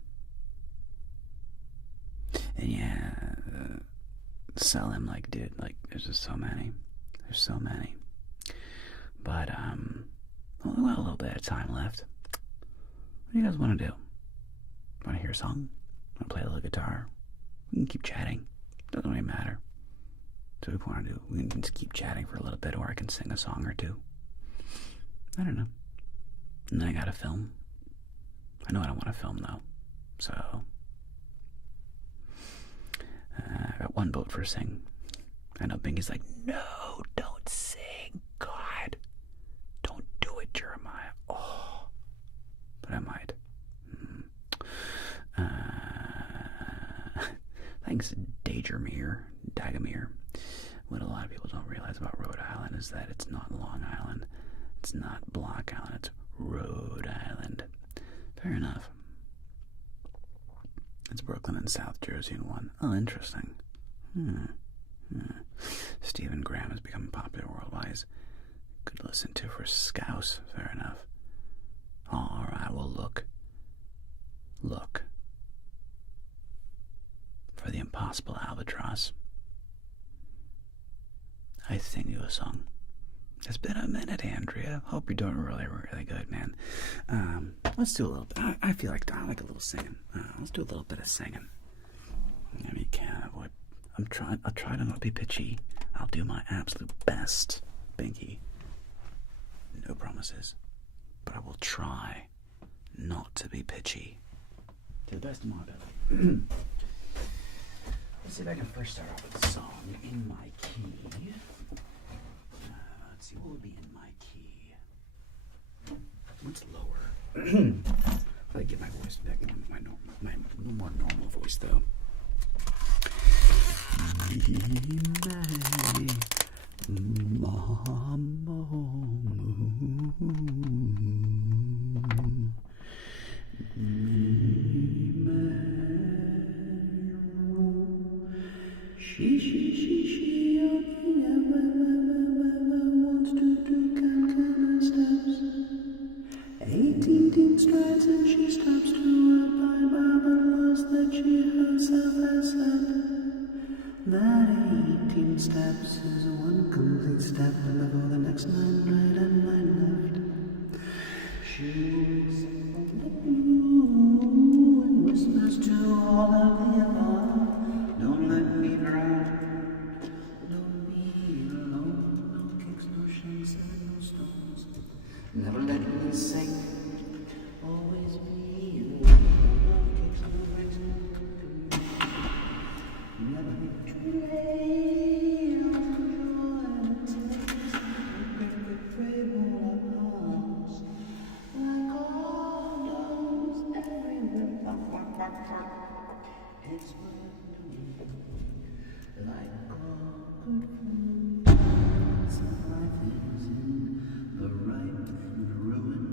yeah, sell him like, dude, like there's just so many. There's so many. But we got a little bit of time left. What do you guys want to do? Want to hear a song? Want to play a little guitar? We can keep chatting. Doesn't really matter. So if we want to do, we can just keep chatting for a little bit, or I can sing a song or two. I don't know. And then I gotta film. I know I don't want to film though. So I got one vote for sing. I know Bingy's like, no, don't sing. God, don't do it, Jeremiah. Oh, but I might. Thanks, Dagamir. What a lot of people don't realize about Rhode Island is that it's not Long Island. It's not Block Island. It's Rhode Island. Fair enough. It's Brooklyn and South Jersey in one. Oh, interesting. Stephen Graham has become popular worldwide. Good to listen to for Scouse. Fair enough. All right, well, look. For the impossible albatross, I sing you a song. It's been a minute, Andrea. Hope you're doing really, really good, man. Let's do a little bit. I feel like I like a little singing. Let's do a little bit of singing. I mean, can't avoid. I'll try to not be pitchy. I'll do my absolute best, Binky. No promises, but I will try not to be pitchy. To the best of my ability. Let's see if I can first start off with a song in my key. Let's see what would be in my key. What's lower? I get my voice back in my more normal voice though. She wants to do count steps. 18 deep strides and she stops to abide by the laws that she herself has set. That 18 steps is one complete step before the next 9 right and 9 left. She wakes up on the blue and whispers to all of the above. Don't let me drown. Don't be alone. No kicks, no shakes, and no stones. Never let me sink. Always be alone. No kicks, no breaks, no never betray our joy and taste. Quick, fable of us. Like all those everywhere. It's like all good food, some life is in the right and ruin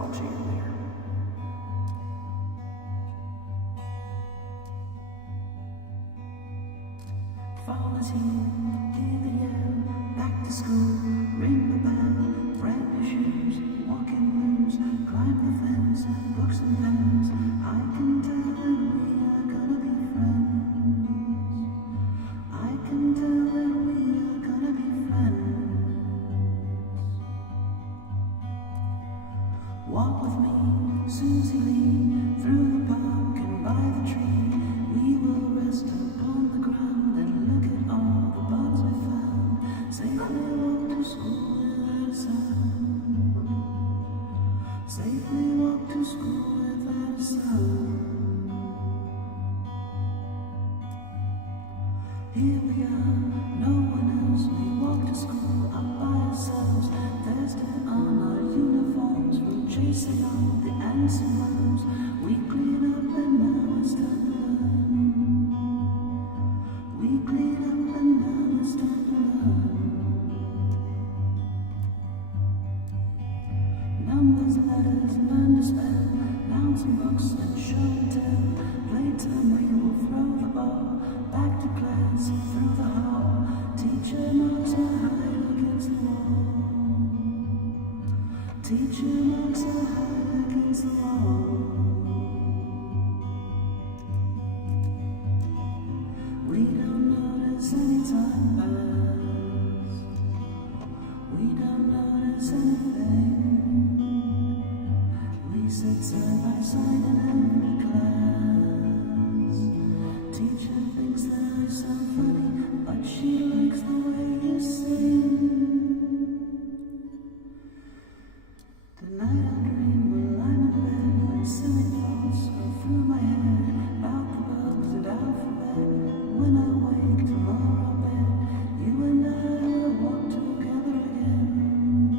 I'll see you later. Fall is here the air, back to school, ring the bell, brand new shoes, walking blues, climb the fence, books and pens, I can tell that we are gonna be friends, I can tell that we are gonna be friends. Walk with me, Susie Lee, through the park and by the tree, we will rest upon the ground and look at all the bugs we found. Safely walk to school without a sound. Safely walk to school without a sound. Here we are, no one else. We walk to school up by ourselves. Tested on our uniforms from chasing all the ants and worms. We clean up and now it's time to learn. We clean up and now it's time to learn. Numbers, letters, learn to spell, nouns and books and show and tell. Playtime we will throw the ball back to class through the hall. Teacher marks are hide against the wall. Teacher marks are hide against the wall. We don't notice any time pass. We don't notice anything. We sit side by side in every class. Teacher thinks that I sound funny, but she likes the way you sing. Tonight I dream while I'm in bed, when silly thoughts go through my head about the bugs and alphabet. When I wake tomorrow bed, you and I will walk together again.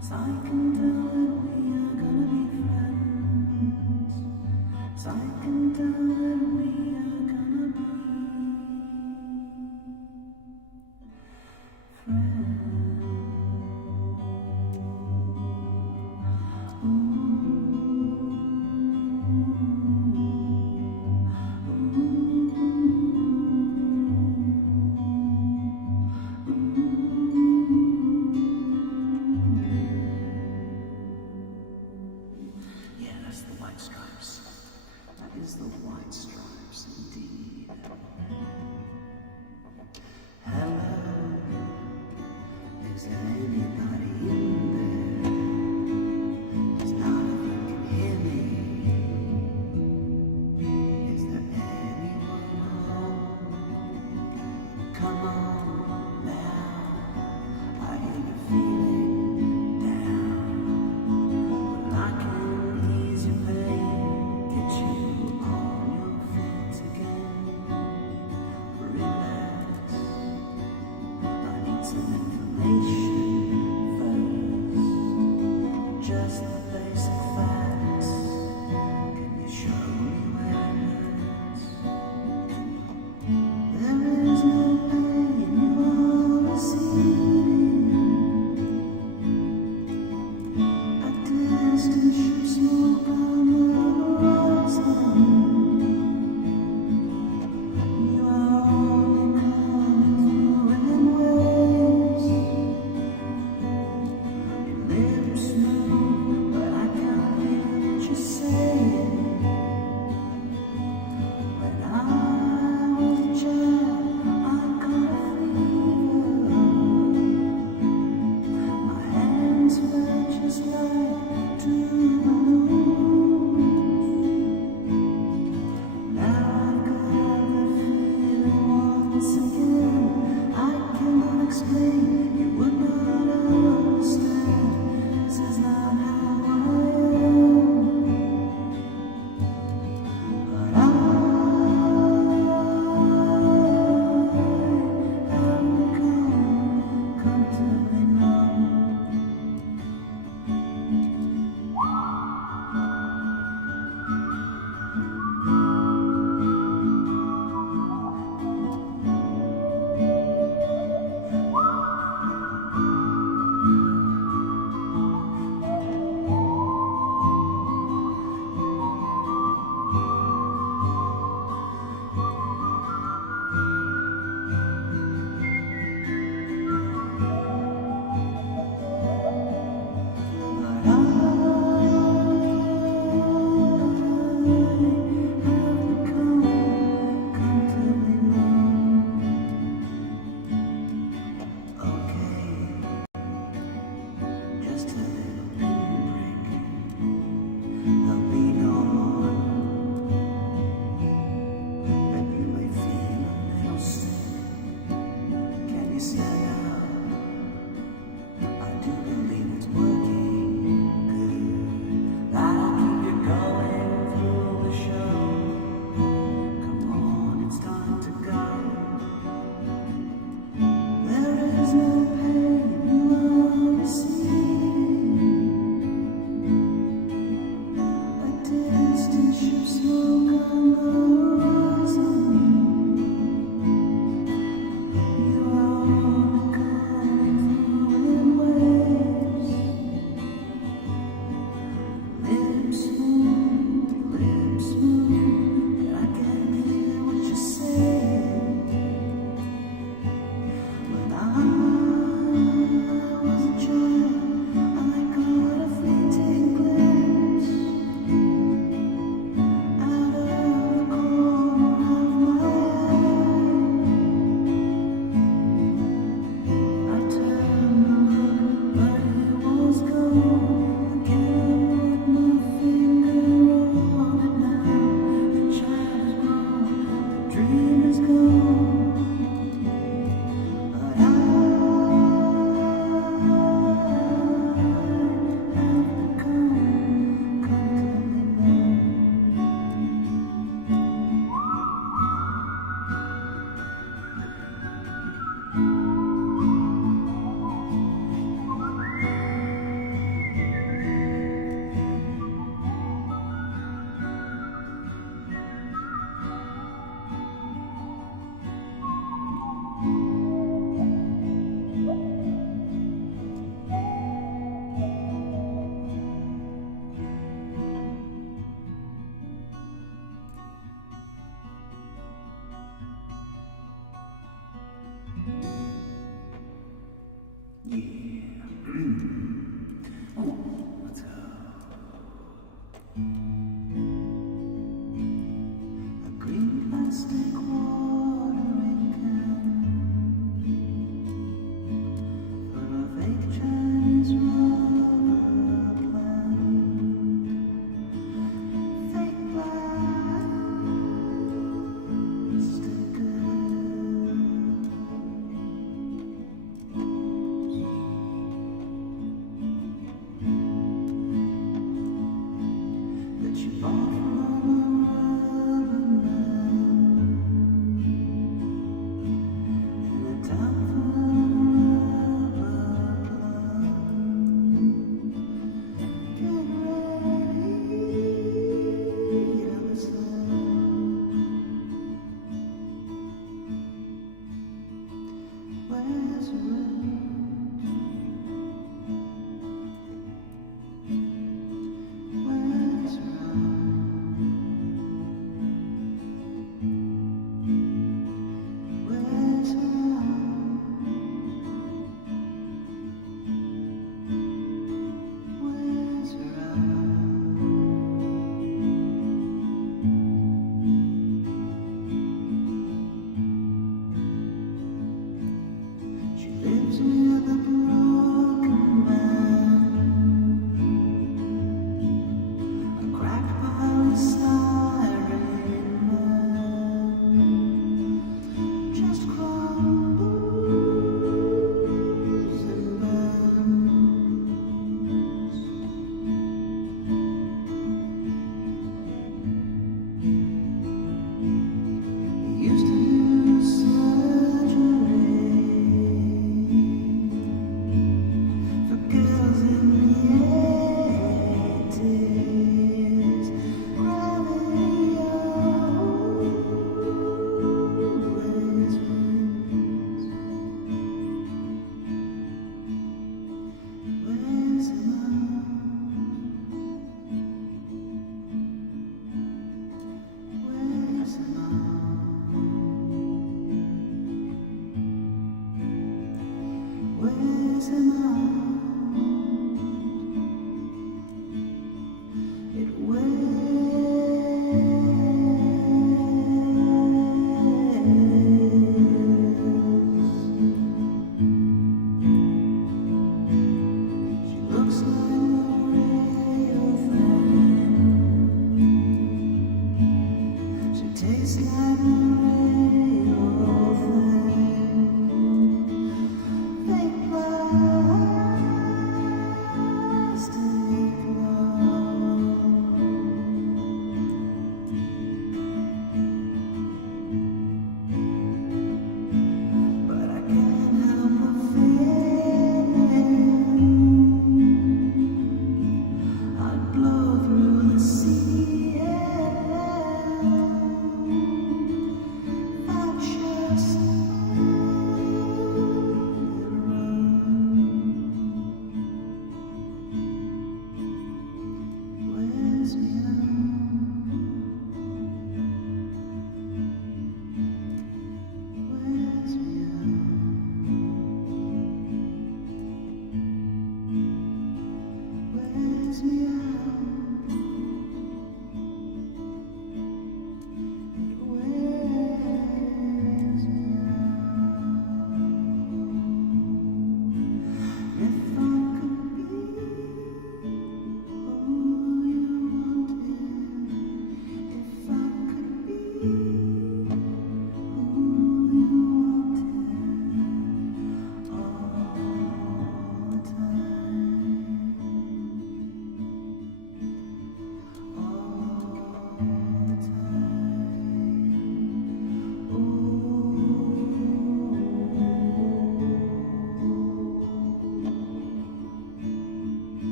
So I can tell that we are gonna be friends. So I can tell that we are gonna be friends. Yeah, that's the white stripes. That is the white stripes, indeed. Hello, is there anybody in there? It's not if you can hear me. Is there anyone home? Come on now, I hear you feeling down. Well, I can ease your pain, get you on your feet again. Relax, I need some information.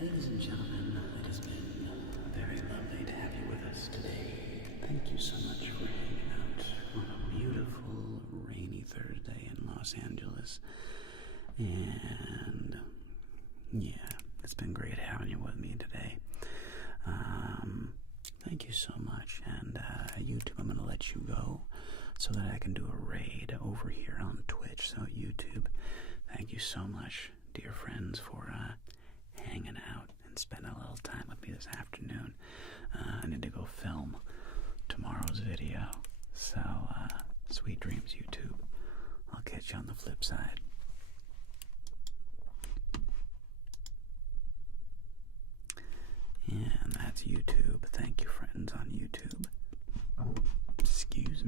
Ladies and gentlemen, it has been very lovely to have you with us today. Thank you so much for hanging out on a beautiful, rainy Thursday in Los Angeles. And yeah, it's been great having you with me today. Thank you so much. And YouTube, I'm going to let you go so that I can do a raid over here on Twitch. So YouTube, thank you so much, dear friends, for hanging out and spending a little time with me this afternoon. I need to go film tomorrow's video. So, sweet dreams, YouTube. I'll catch you on the flip side. And that's YouTube. Thank you, friends on YouTube. Excuse me.